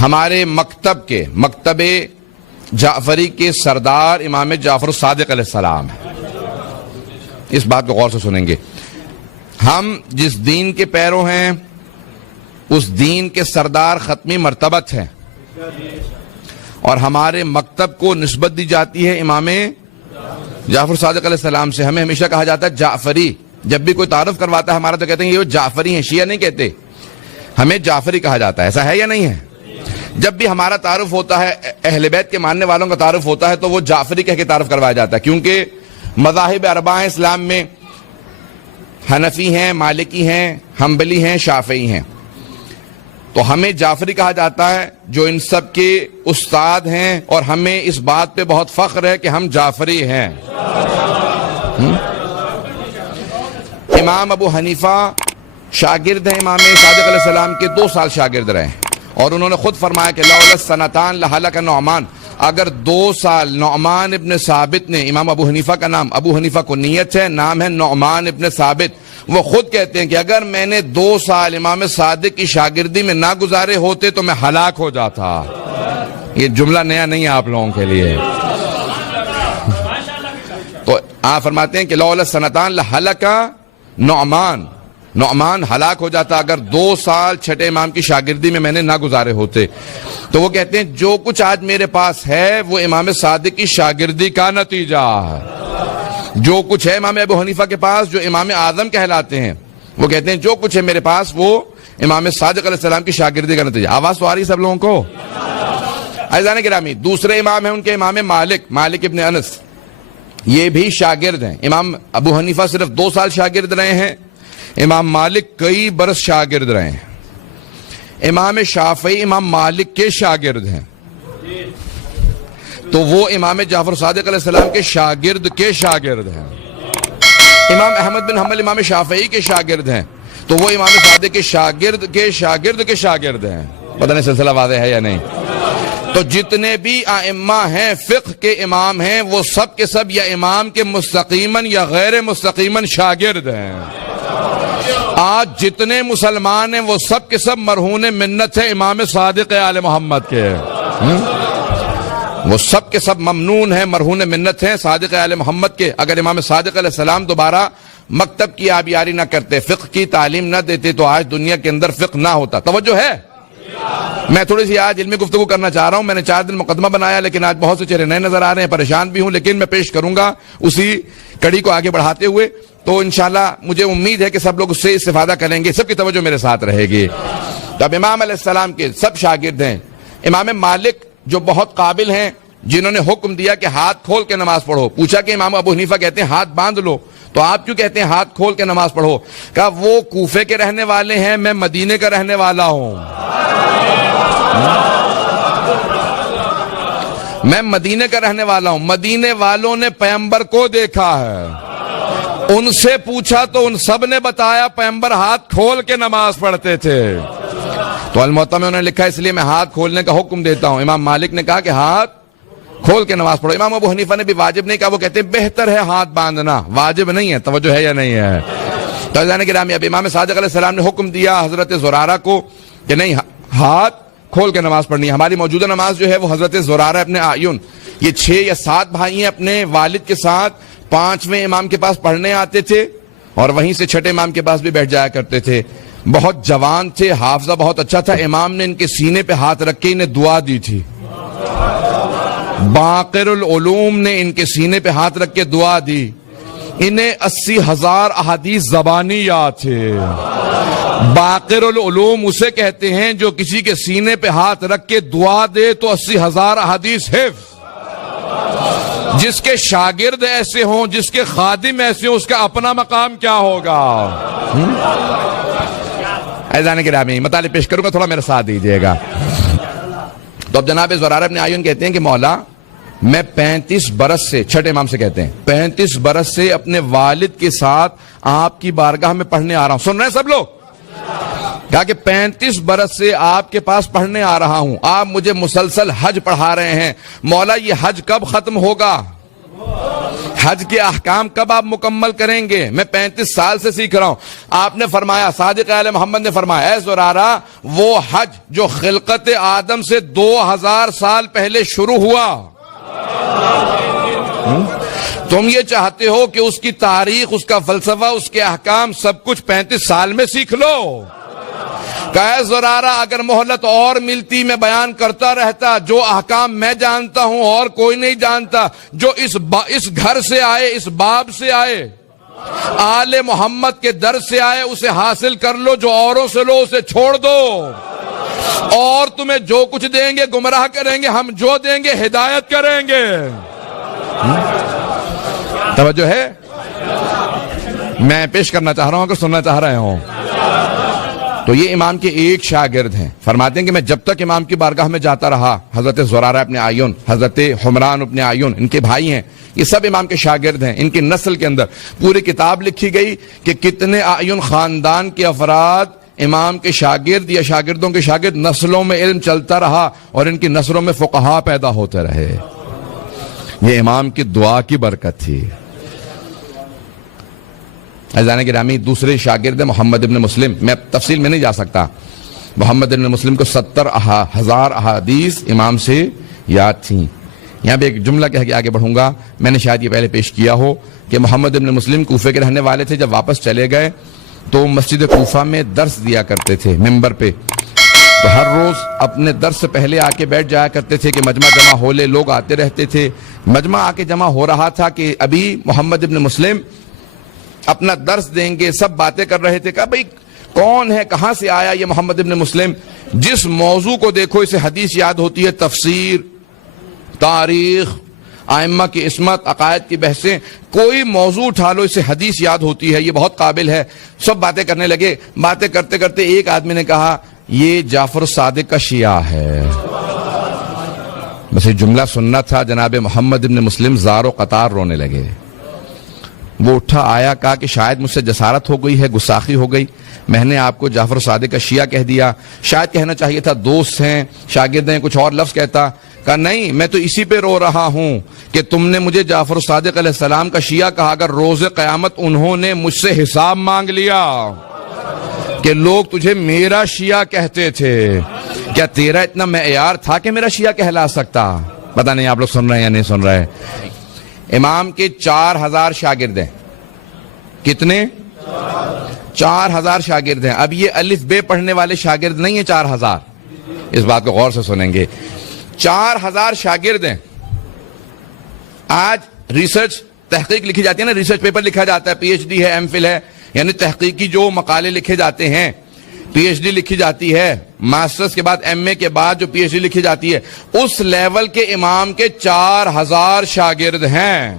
ہمارے مکتب جعفری کے سردار امام جعفر الصادق علیہ السلام ہے. اس بات کو غور سے سنیں گے. ہم جس دین کے پیرو ہیں اس دین کے سردار ختمی مرتبت ہیں اور ہمارے مکتب کو نسبت دی جاتی ہے امام جعفر صادق علیہ السلام سے. ہمیں ہمیشہ کہا جاتا ہے جعفری. جب بھی کوئی تعارف کرواتا ہے ہمارا تو کہتے ہیں یہ جعفری ہیں. شیعہ نہیں کہتے, ہمیں جعفری کہا جاتا ہے. ایسا ہے یا نہیں ہے؟ جب بھی ہمارا تعارف ہوتا ہے, اہل بیت کے ماننے والوں کا تعارف ہوتا ہے, تو وہ جعفری کہہ کے تعارف کروایا جاتا ہے. کیونکہ مذاہب اربعہ اسلام میں حنفی ہیں, مالکی ہیں, حنبلی ہیں, شافعی ہیں. تو ہمیں جعفری کہا جاتا ہے جو ان سب کے استاد ہیں, اور ہمیں اس بات پہ بہت فخر ہے کہ ہم جعفری ہیں. امام ابو حنیفہ شاگرد ہیں امام صادق علیہ السلام کے, 2 سال شاگرد رہے ہیں, اور انہوں نے خود فرمایا کہ لولا السنتان لہلک نعمان. اگر 2 سال نعمان ابن ثابت نے, امام ابو حنیفہ کا نام, ابو حنیفہ کنیت ہے, نام ہے نعمان ابن ثابت, وہ خود کہتے ہیں کہ اگر میں نے 2 سال امام صادق کی شاگردی میں نہ گزارے ہوتے تو میں ہلاک ہو جاتا. یہ جملہ نیا نہیں ہے آپ لوگوں کے لیے. تو آپ فرماتے ہیں کہ لولا السنتان لہلک نعمان ہلاک ہو جاتا اگر 2 سال چھٹے امام کی شاگردی میں نے نہ گزارے ہوتے. تو وہ کہتے ہیں جو کچھ آج میرے پاس ہے وہ امام صادق کی شاگردی کا نتیجہ ہے. جو کچھ ہے امام ابو حنیفہ کے پاس, جو امام اعظم کہلاتے ہیں, وہ کہتے ہیں جو کچھ ہے میرے پاس وہ امام صادق علیہ السلام کی شاگردی کا نتیجہ. آواز تو آ رہی سب لوگوں کو؟ عزیزان گرامی, دوسرے امام ہیں ان کے امام مالک ابن انس, یہ بھی شاگرد ہیں. امام ابو حنیفہ صرف 2 سال شاگرد رہے ہیں, امام مالک کئی برس شاگرد رہے ہیں. امام شافعی امام مالک کے شاگرد ہیں, تو وہ امام جعفر صادق علیہ السلام کے شاگرد ہیں. امام احمد بن حنبل امام شافعی کے شاگرد ہیں, تو وہ امام صادق کے شاگرد ہیں. پتہ نہیں سلسلہ واضح ہے یا نہیں. تو جتنے بھی ائمہ ہیں, فقہ کے امام ہیں, وہ سب کے سب یا امام کے مستقیماً یا غیر مستقیماً شاگرد ہیں. آج جتنے مسلمان ہیں وہ سب کے سب مرہون منت ہیں امام صادق آل محمد کے. وہ سب کے سب ممنون ہیں, مرہون منت ہیں صادق آل محمد کے. اگر امام صادق علیہ السلام دوبارہ مکتب کی آبیاری نہ کرتے, فقہ کی تعلیم نہ دیتے, تو آج دنیا کے اندر فقہ نہ ہوتا. توجہ ہے؟ میں تھوڑی سی آج علمی گفتگو کرنا چاہ رہا ہوں. میں نے 4 دن مقدمہ بنایا, لیکن آج بہت سے چہرے نئے نظر آ رہے ہیں, پریشان بھی ہوں, لیکن میں پیش کروں گا اسی کڑی کو آگے بڑھاتے ہوئے. تو انشاءاللہ مجھے امید ہے کہ سب لوگ اس سے استفادہ کریں گے, سب کی توجہ میرے ساتھ رہے گی. تو اب امام علیہ السلام کے سب شاگرد ہیں. امام مالک جو بہت قابل ہیں, جنہوں نے حکم دیا کہ ہاتھ کھول کے نماز پڑھو. پوچھا کہ امام ابو حنیفہ کہتے ہیں ہاتھ باندھ لو, تو آپ کیوں کہتے ہیں ہاتھ کھول کے نماز پڑھو؟ کہا وہ کوفے کے رہنے والے ہیں, میں مدینے کا رہنے والا ہوں. میں مدینے کا رہنے والا ہوں. مدینے والوں نے پیغمبر کو دیکھا ہے, ان سے پوچھا تو ان سب نے بتایا پیغمبر ہاتھ کھول کے نماز پڑھتے تھے. تو الموطا میں انہوں نے لکھا اس لیے میں ہاتھ کھولنے کا حکم دیتا ہوں. امام مالک نے کہا کہ ہاتھ کھول کے نماز پڑھو. امام ابو حنیفہ نے بھی واجب نہیں کہا, وہ کہتے ہیں بہتر ہے ہاتھ باندھنا, واجب نہیں ہے. توجہ ہے یا نہیں ہے؟ تو عزیزان گرامی, اب امام صادق علیہ السلام نے حکم دیا حضرت زرارہ کو کہ نہیں, ہاتھ کھول کے نماز پڑھنی ہے. ہماری موجودہ نماز جو ہے وہ حضرت زرارہ ابن اعین, یہ 6 یا 7 بھائی ہیں, اپنے والد کے ساتھ 5ویں امام کے پاس پڑھنے آتے تھے, اور وہیں سے چھٹے امام کے پاس بھی بیٹھ جایا کرتے تھے. بہت جوان تھے, حافظہ بہت اچھا تھا. امام نے ان کے سینے پہ ہاتھ رکھ کے انہیں دعا دی تھی. باقر العلوم نے ان کے سینے پہ ہاتھ رکھ کے دعا دی. انہیں 80,000 احادیث زبانی یاد تھے. باقر العلوم اسے کہتے ہیں جو کسی کے سینے پہ ہاتھ رکھ کے دعا دے تو 80,000 احادیث حفظ. جس کے شاگرد ایسے ہوں, جس کے خادم ایسے ہوں, اس کا اپنا مقام کیا ہوگا؟ عزیزان گرامی, مطالب پیش کروں گا, تھوڑا میرا ساتھ دیجیے گا. تو اب جناب زرارہ ابن اعین کہتے ہیں کہ مولا میں 35 برس سے, چھٹے امام سے کہتے ہیں 35 برس سے اپنے والد کے ساتھ آپ کی بارگاہ میں پڑھنے آ رہا ہوں. سن رہے ہیں سب لوگ؟ کہا کہ 35 برس سے آپ کے پاس پڑھنے آ رہا ہوں, آپ مجھے مسلسل حج پڑھا رہے ہیں. مولا یہ حج کب ختم ہوگا؟ حج کے احکام کب آپ مکمل کریں گے؟ میں 35 سال سے سیکھ رہا ہوں. آپ نے فرمایا، صادق آل محمد نے فرمایا، اے زرارہ وہ حج جو خلقت آدم سے 2000 سال پہلے شروع ہوا، تم یہ چاہتے ہو کہ اس کی تاریخ، اس کا فلسفہ، اس کے احکام سب کچھ 35 سال میں سیکھ لو؟ کہ زرارہ اگر مہلت اور ملتی میں بیان کرتا رہتا. جو احکام میں جانتا ہوں اور کوئی نہیں جانتا، جو اس گھر سے آئے، اس باب سے آئے، آل محمد کے در سے آئے، اسے حاصل کر لو. جو اوروں سے لو اسے چھوڑ دو. اور تمہیں جو کچھ دیں گے گمراہ کریں گے، ہم جو دیں گے ہدایت کریں گے. توجہ ہے؟ میں پیش کرنا چاہ رہا ہوں کہ سننا چاہ رہے ہوں. تو یہ امام کے ایک شاگرد ہیں. فرماتے ہیں کہ میں جب تک امام کی بارگاہ میں جاتا رہا، حضرت زرارہ ابن اعین، حضرت حمران ابن اعین، ان کے بھائی ہیں، یہ سب امام کے شاگرد ہیں. ان کی نسل کے اندر پوری کتاب لکھی گئی کہ کتنے اعین خاندان کے افراد امام کے شاگرد یا شاگردوں کے شاگرد، نسلوں میں علم چلتا رہا اور ان کی نسلوں میں فقہا پیدا ہوتے رہے. یہ امام کی دعا کی برکت تھی. عزیزان گرامی، دوسرے شاگرد محمد ابن مسلم. میں تفصیل میں نہیں جا سکتا. محمد ابن مسلم کو 70,000 احادیث امام سے یاد تھیں. یہاں پہ ایک جملہ کہہ کے آگے بڑھوں گا. میں نے شاید یہ پہلے پیش کیا ہو کہ محمد ابن مسلم کوفے کے رہنے والے تھے. جب واپس چلے گئے تو مسجد کوفہ میں درس دیا کرتے تھے ممبر پہ. تو ہر روز اپنے درس سے پہلے آ کے بیٹھ جایا کرتے تھے کہ مجمع جمع ہو لے. لوگ آتے رہتے تھے. مجمع آ کے جمع ہو رہا تھا کہ ابھی محمد ابن مسلم اپنا درس دیں گے. سب باتیں کر رہے تھے کہ بھئی کون ہے، کہاں سے آیا یہ محمد ابن مسلم؟ جس موضوع کو دیکھو اسے حدیث یاد ہوتی ہے، تفسیر، تاریخ، ائمہ کی عصمت، عقائد کی بحثیں. کوئی موضوع اٹھا لو اسے حدیث یاد ہوتی ہے، یہ بہت قابل ہے. سب باتیں کرنے لگے. باتیں کرتے کرتے ایک آدمی نے کہا یہ جعفر الصادق کا شیعہ ہے. بس یہ جملہ سننا تھا. جناب محمد ابن مسلم زار و قطار رونے لگے. وہ اٹھا آیا، کہا کہ شاید مجھ سے جسارت ہو گئی ہے، گستاخی ہو گئی، میں نے آپ کو جعفر صادق کا شیعہ کہہ دیا. شاید کہنا چاہیے تھا دوست ہیں، شاگرد ہیں، کچھ اور لفظ کہتا. کہا نہیں، میں تو اسی پہ رو رہا ہوں کہ تم نے مجھے جعفر صادق علیہ السلام کا شیعہ کہا. اگر روز قیامت انہوں نے مجھ سے حساب مانگ لیا کہ لوگ تجھے میرا شیعہ کہتے تھے، کیا تیرا اتنا معیار تھا کہ میرا شیعہ کہلا سکتا؟ پتہ نہیں آپ لوگ سن رہے ہیں یا نہیں سن رہے. امام کے 4000 شاگرد ہیں. کتنے؟ 4000 شاگرد ہیں. اب یہ الف بے پڑھنے والے شاگرد نہیں ہیں 4000. اس بات کو غور سے سنیں گے. 4000 شاگرد ہیں. آج ریسرچ تحقیق لکھی جاتی ہے نا، ریسرچ پیپر لکھا جاتا ہے، پی ایچ ڈی ہے، ایم فل ہے، یعنی تحقیقی جو مقالے لکھے جاتے ہیں. پی ایچ ڈی لکھی جاتی ہے، ماسٹرز کے بعد ایم اے کے بعد جو پی ایچ ڈی لکھی جاتی ہے، اس لیول کے امام کے 4000 شاگرد ہیں.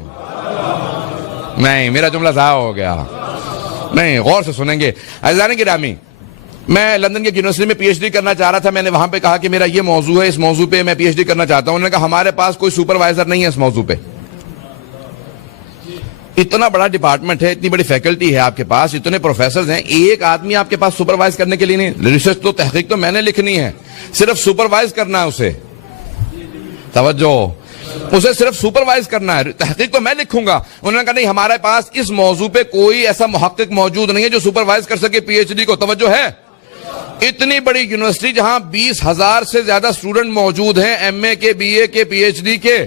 نہیں، میرا جملہ ضائع ہو گیا. نہیں، غور سے سنیں گے. عزیزان گرامی، میں لندن کی یونیورسٹی میں پی ایچ ڈی کرنا چاہ رہا تھا. میں نے وہاں پہ کہا کہ میرا یہ موضوع ہے، اس موضوع پہ میں پی ایچ ڈی کرنا چاہتا ہوں. انہوں نے کہا ہمارے پاس کوئی سپروائزر نہیں ہے اس موضوع پہ. اتنا بڑا ڈپارٹمنٹ ہے، اتنی بڑی فیکلٹی ہے آپ کے پاس، اتنے پروفیسرز ہیں، ایک آدمی آپ کے پاس سپروائز کرنے کے لیے نہیں. ریسرچ تو تحقیق تو میں نے لکھنی ہے، صرف سپروائز کرنا ہے اسے. توجہ، اسے صرف سپروائز کرنا ہے، تحقیق تو میں لکھوں گا. انہوں نے کہا نہیں، ہمارے پاس اس موضوع پہ کوئی ایسا محقق موجود نہیں ہے جو سپروائز کر سکے پی ایچ ڈی کو. توجہ ہے؟ اتنی بڑی یونیورسٹی جہاں 20,000 سے زیادہ اسٹوڈنٹ موجود ہیں، ایم اے کے، بی اے کے، پی ایچ ڈی کے،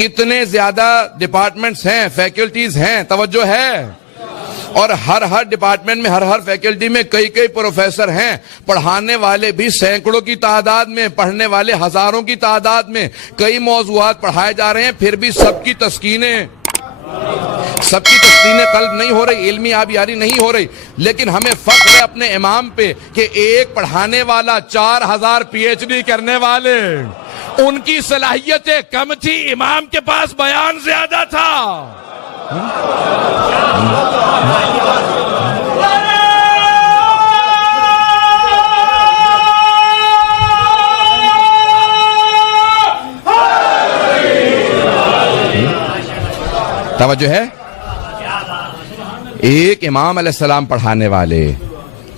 اتنے زیادہ ڈپارٹمنٹس ہیں، فیکلٹیز ہیں. توجہ ہے؟ اور ہر ڈپارٹمنٹ میں، ہر فیکلٹی میں کئی پروفیسر ہیں. پڑھانے والے بھی سینکڑوں کی تعداد میں، پڑھنے والے ہزاروں کی تعداد میں. کئی موضوعات پڑھائے جا رہے ہیں، پھر بھی سب کی تسکینیں قلب نہیں ہو رہی، علمی آبیاری نہیں ہو رہی. لیکن ہمیں فخر ہے اپنے امام پہ کہ ایک پڑھانے والا، 4000 پی ایچ ڈی کرنے والے. ان کی صلاحیتیں کم تھی، امام کے پاس بیان زیادہ تھا. توجہ ہے؟ ایک امام علیہ السلام پڑھانے والے،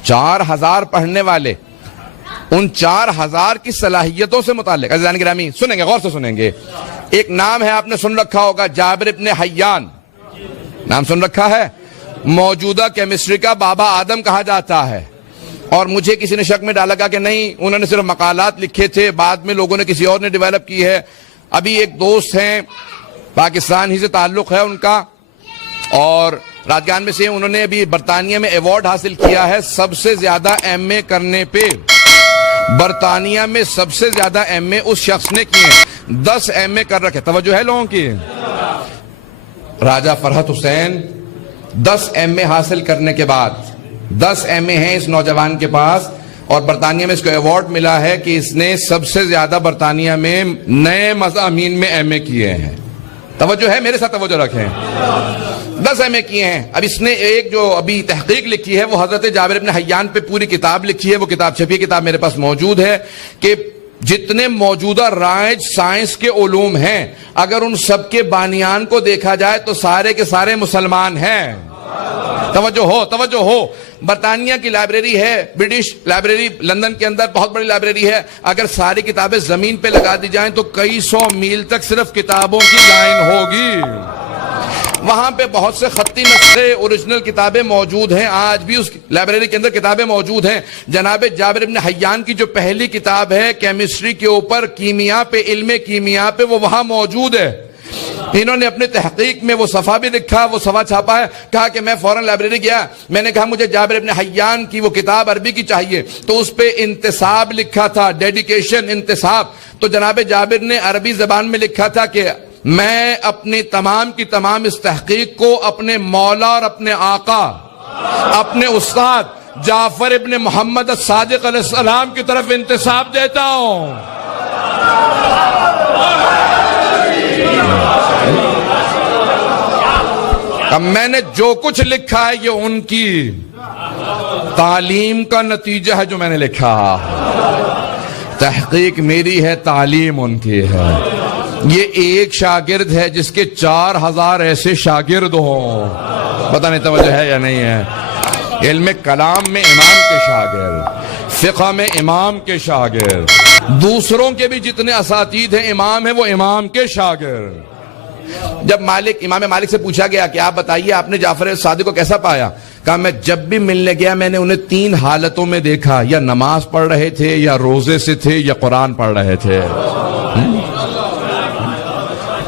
4000 پڑھنے والے. ان 4000 کی صلاحیتوں سے متعلق عزیزان گرامی سنیں گے، غور سے سنیں گے. ایک نام ہے آپ نے سن رکھا ہوگا، جابر ابن حیان. نام سن رکھا ہے؟ موجودہ کیمسٹری کا بابا آدم کہا جاتا ہے. اور مجھے کسی نے شک میں ڈالا کہ نہیں انہوں نے صرف مقالات لکھے تھے, بعد میں لوگوں نے کسی اور نے ڈیولپ کی ہے. ابھی ایک دوست ہیں پاکستان ہی سے تعلق ہے ان کا, اور راجگان میں سے انہوں نے ابھی برطانیہ میں ایوارڈ حاصل کیا ہے سب سے زیادہ ایم اے کرنے پہ. برطانیہ میں سب سے زیادہ ایم اے اس شخص نے کیے ہیں, 10 ایم اے کر رکھے. توجہ ہے لوگوں کی؟ راجہ فرحت حسین 10 ایم اے حاصل کرنے کے بعد, 10 ایم اے ہیں اس نوجوان کے پاس, اور برطانیہ میں اس کو ایوارڈ ملا ہے کہ اس نے سب سے زیادہ برطانیہ میں نئے مضامین میں ایم اے کیے ہیں. توجہ ہے؟ میرے ساتھ توجہ رکھیں. 10 ایم اے کیے ہیں. اب اس نے ایک جو ابھی تحقیق لکھی ہے وہ حضرت جابر بن حیان پہ پوری کتاب لکھی ہے. وہ کتاب چھپی, کتاب میرے پاس موجود ہے, کہ جتنے موجودہ رائج سائنس کے علوم ہیں اگر ان سب کے بانیان کو دیکھا جائے تو سارے کے سارے مسلمان ہیں. توجہ ہو. برطانیہ کی لائبریری ہے, برٹش لائبریری لندن کے اندر بہت بڑی لائبریری ہے. اگر ساری کتابیں زمین پہ لگا دی جائیں تو کئی 100 میل تک صرف کتابوں کی لائن ہوگی. وہاں پہ بہت سے خطی نسخے اوریجنل کتابیں موجود ہیں, آج بھی اس لائبریری کے اندر کتابیں موجود ہیں. جناب جابر بن حیان کی جو پہلی کتاب ہے کیمسٹری کے اوپر, کیمیا پہ, علم کیمیا پہ, وہ وہاں موجود ہے. انہوں نے اپنے تحقیق میں وہ صفحہ بھی لکھا, وہ صفحہ چھاپا ہے. کہا کہ میں فوراً لائبریری گیا, میں نے کہا مجھے جابر بن حیان کی وہ کتاب عربی کی چاہیے, تو اس پہ انتساب لکھا تھا, ڈیڈیکیشن, انتساب. تو جناب جابر نے عربی زبان میں لکھا تھا کہ میں اپنی تمام کی تمام اس تحقیق کو اپنے مولا اور اپنے آقا, اپنے استاد جعفر ابن محمد الصادق علیہ السلام کی طرف انتساب دیتا ہوں. اب میں نے جو کچھ لکھا ہے یہ ان کی تعلیم کا نتیجہ ہے. جو میں نے لکھا تحقیق میری ہے, تعلیم ان کی ہے. یہ ایک شاگرد ہے جس کے 4000 ایسے شاگرد ہوں. پتہ نہیں توجہ ہے یا نہیں ہے؟ علم کلام میں امام کے شاگرد, فقہ میں امام کے شاگرد, دوسروں کے بھی جتنے اساتید ہیں امام ہیں وہ امام کے شاگرد. جب امام مالک سے پوچھا گیا کہ آپ بتائیے آپ نے جعفر صادق کو کیسا پایا؟ کہا میں جب بھی ملنے گیا میں نے انہیں 3 حالتوں میں دیکھا, یا نماز پڑھ رہے تھے, یا روزے سے تھے, یا قرآن پڑھ رہے تھے.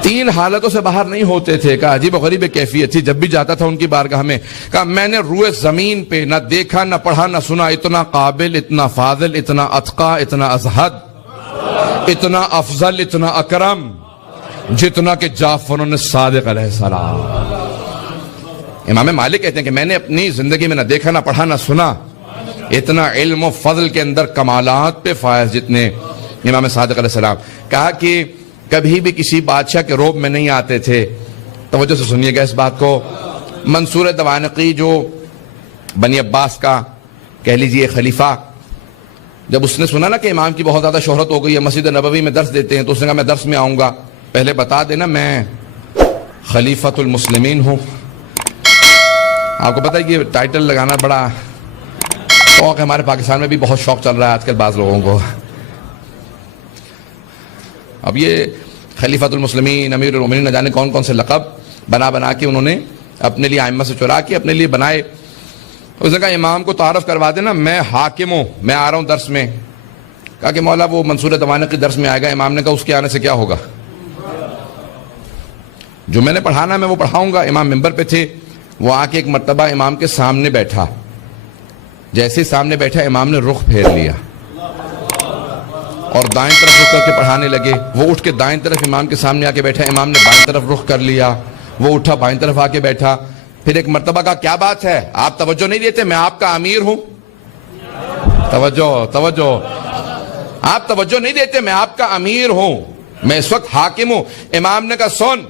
3 حالتوں سے باہر نہیں ہوتے تھے. کہا عجیب و غریب کیفیت تھی. جب بھی جاتا تھا ان کی بارگاہ میں, کہا میں نے روئے زمین پہ نہ دیکھا, نہ پڑھا, نہ سنا اتنا قابل, اتنا فاضل, اتنا اتقا, اتنا ازہد, اتنا افضل, اتنا اکرم جتنا کہ جعفر صادق علیہ السلام. امام مالک کہتے ہیں کہ میں نے اپنی زندگی میں نہ دیکھا, نہ پڑھا, نہ سنا اتنا علم و فضل کے اندر کمالات پہ فائز جتنے امام صادق علیہ السلام. کہا کہ کبھی بھی کسی بادشاہ کے روب میں نہیں آتے تھے. توجہ سے سنیے گا اس بات کو. منصور دوانقی جو بنی عباس کا کہہ لیجئے خلیفہ, جب اس نے سنا نا کہ امام کی بہت زیادہ شہرت ہو گئی ہے, مسجد نبوی میں درس دیتے ہیں, تو اس نے کہا میں درس میں آؤں گا, پہلے بتا دینا میں خلیفۃ المسلمین ہوں. آپ کو پتہ ہے یہ ٹائٹل لگانا بڑا شوق ہے, ہمارے پاکستان میں بھی بہت شوق چل رہا ہے آج کل بعض لوگوں کو. اب یہ خلیفۃ المسلمین, امیر المومنین, نہ جانے کون کون سے لقب بنا کے انہوں نے اپنے لیے ائمہ سے چرا کے اپنے لیے بنائے. اس نے کہا امام کو تعارف کروا دینا میں حاکم ہوں, میں آ رہا ہوں درس میں. کہا کہ مولا وہ منصور دوانقی درس میں آئے گا. امام نے کہا اس کے آنے سے کیا ہوگا, جو میں نے پڑھانا میں وہ پڑھاؤں گا. امام ممبر پہ تھے, وہ آ کے ایک مرتبہ امام کے سامنے بیٹھا. جیسے سامنے بیٹھا امام نے رخ پھیر لیا اور دائیں طرف رخ کر کے پڑھانے لگے. وہ اٹھ کے دائیں طرف امام کے سامنے آ کے بیٹھا, امام نے بائیں طرف رخ کر لیا. وہ اٹھا بائیں طرف آ کے بیٹھا. پھر ایک مرتبہ کہا کیا بات ہے, آپ توجہ نہیں دیتے, میں آپ کا امیر ہوں. توجہ آپ توجہ نہیں دیتے, میں آپ کا امیر ہوں, میں اس وقت حاکم ہوں. امام نے کہا سن,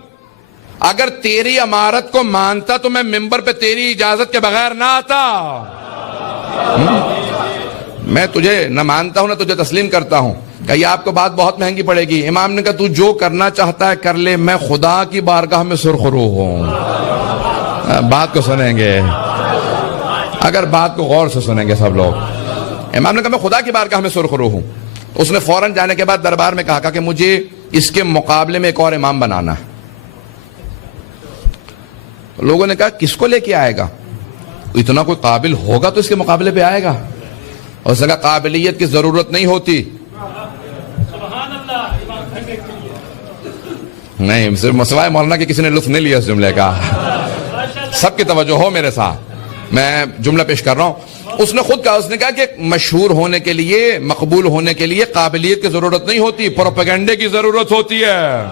اگر تیری امارت کو مانتا تو میں ممبر پہ تیری اجازت کے بغیر نہ آتا. میں تجھے نہ مانتا ہوں نہ تجھے تسلیم کرتا ہوں. کہ یہ آپ کو بات بہت مہنگی پڑے گی. امام نے کہا تو جو کرنا چاہتا ہے کر لے, میں خدا کی بارگاہ میں سرخرو ہوں. بات کو سنیں گے, اگر بات کو غور سے سنیں گے سب لوگ. امام نے کہا میں خدا کی بارگاہ میں سرخرو ہوں. اس نے فوراً جانے کے بعد دربار میں کہا کہ مجھے اس کے مقابلے میں ایک اور امام بنانا ہے. لوگوں نے کہا کس کو لے کے آئے گا, اتنا کوئی قابل ہوگا تو اس کے مقابلے پہ آئے گا. اور اس نے کہا قابلیت کی ضرورت نہیں ہوتی, نہیں صرف سوائے مولانا کہ کسی نے لطف نہیں لیا اس جملے کا. سب کی توجہ ہو میرے ساتھ, میں جملہ پیش کر رہا ہوں. اس نے خود کہا, اس نے کہا کہ مشہور ہونے کے لیے, مقبول ہونے کے لیے قابلیت کی ضرورت نہیں ہوتی, پروپیگنڈے کی ضرورت ہوتی ہے.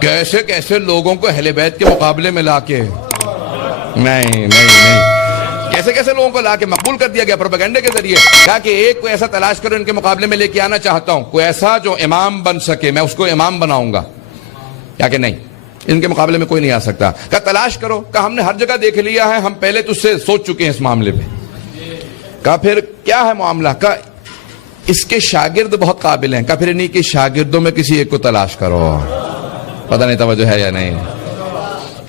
کیسے کیسے لوگوں کو اہل بیت کے مقابلے میں لا کے, نہیں کیسے کیسے لوگوں کو لا کے مقبول کر دیا گیا پروپیگنڈے کے ذریعے. کہا کہ ایک کو ایسا تلاش کرو ان کے مقابلے میں لے کے آنا چاہتا ہوں, کوئی ایسا جو امام بن سکے, میں اس کو امام بناؤں گا. کیا کہ نہیں, ان کے مقابلے میں کوئی نہیں آ سکتا. کہا تلاش کرو. کہا ہم نے ہر جگہ دیکھ لیا ہے, ہم پہلے تجھ سے سوچ چکے ہیں اس معاملے پہ. کہا پھر کیا ہے معاملہ؟ کہا اس کے شاگرد بہت قابل ہیں. کہا پھر انہی کے شاگردوں میں کسی ایک کو تلاش کرو. پتہ نہیں توجہ ہے یا نہیں.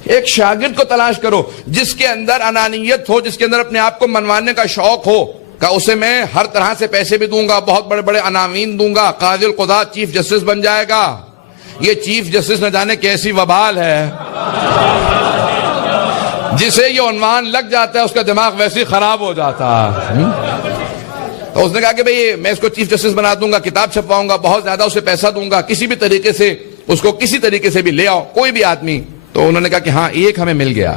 ایک شاگرد کو تلاش کرو جس کے اندر انانیت ہو, جس کے اندر اپنے آپ کو منوانے کا شوق ہو. کہا اسے میں ہر طرح سے پیسے بھی دوں گا, بہت بڑے بڑے عناوین دوں گا, قاضی القضات چیف جسٹس بن جائے گا. یہ چیف جسٹس نہ جانے کیسی وبال ہے, جسے یہ عنوان لگ جاتا ہے اس کا دماغ ویسے ہی خراب ہو جاتا. تو اس نے کہا کہ بھئی میں اس کو چیف جسٹس بنا دوں گا, کتاب چھپواؤں گا, بہت زیادہ اسے پیسہ دوں گا, کسی بھی طریقے سے اس کو کسی طریقے سے بھی لے آؤ, کوئی بھی آدمی. تو انہوں نے کہا کہ ہاں ایک ہمیں مل گیا.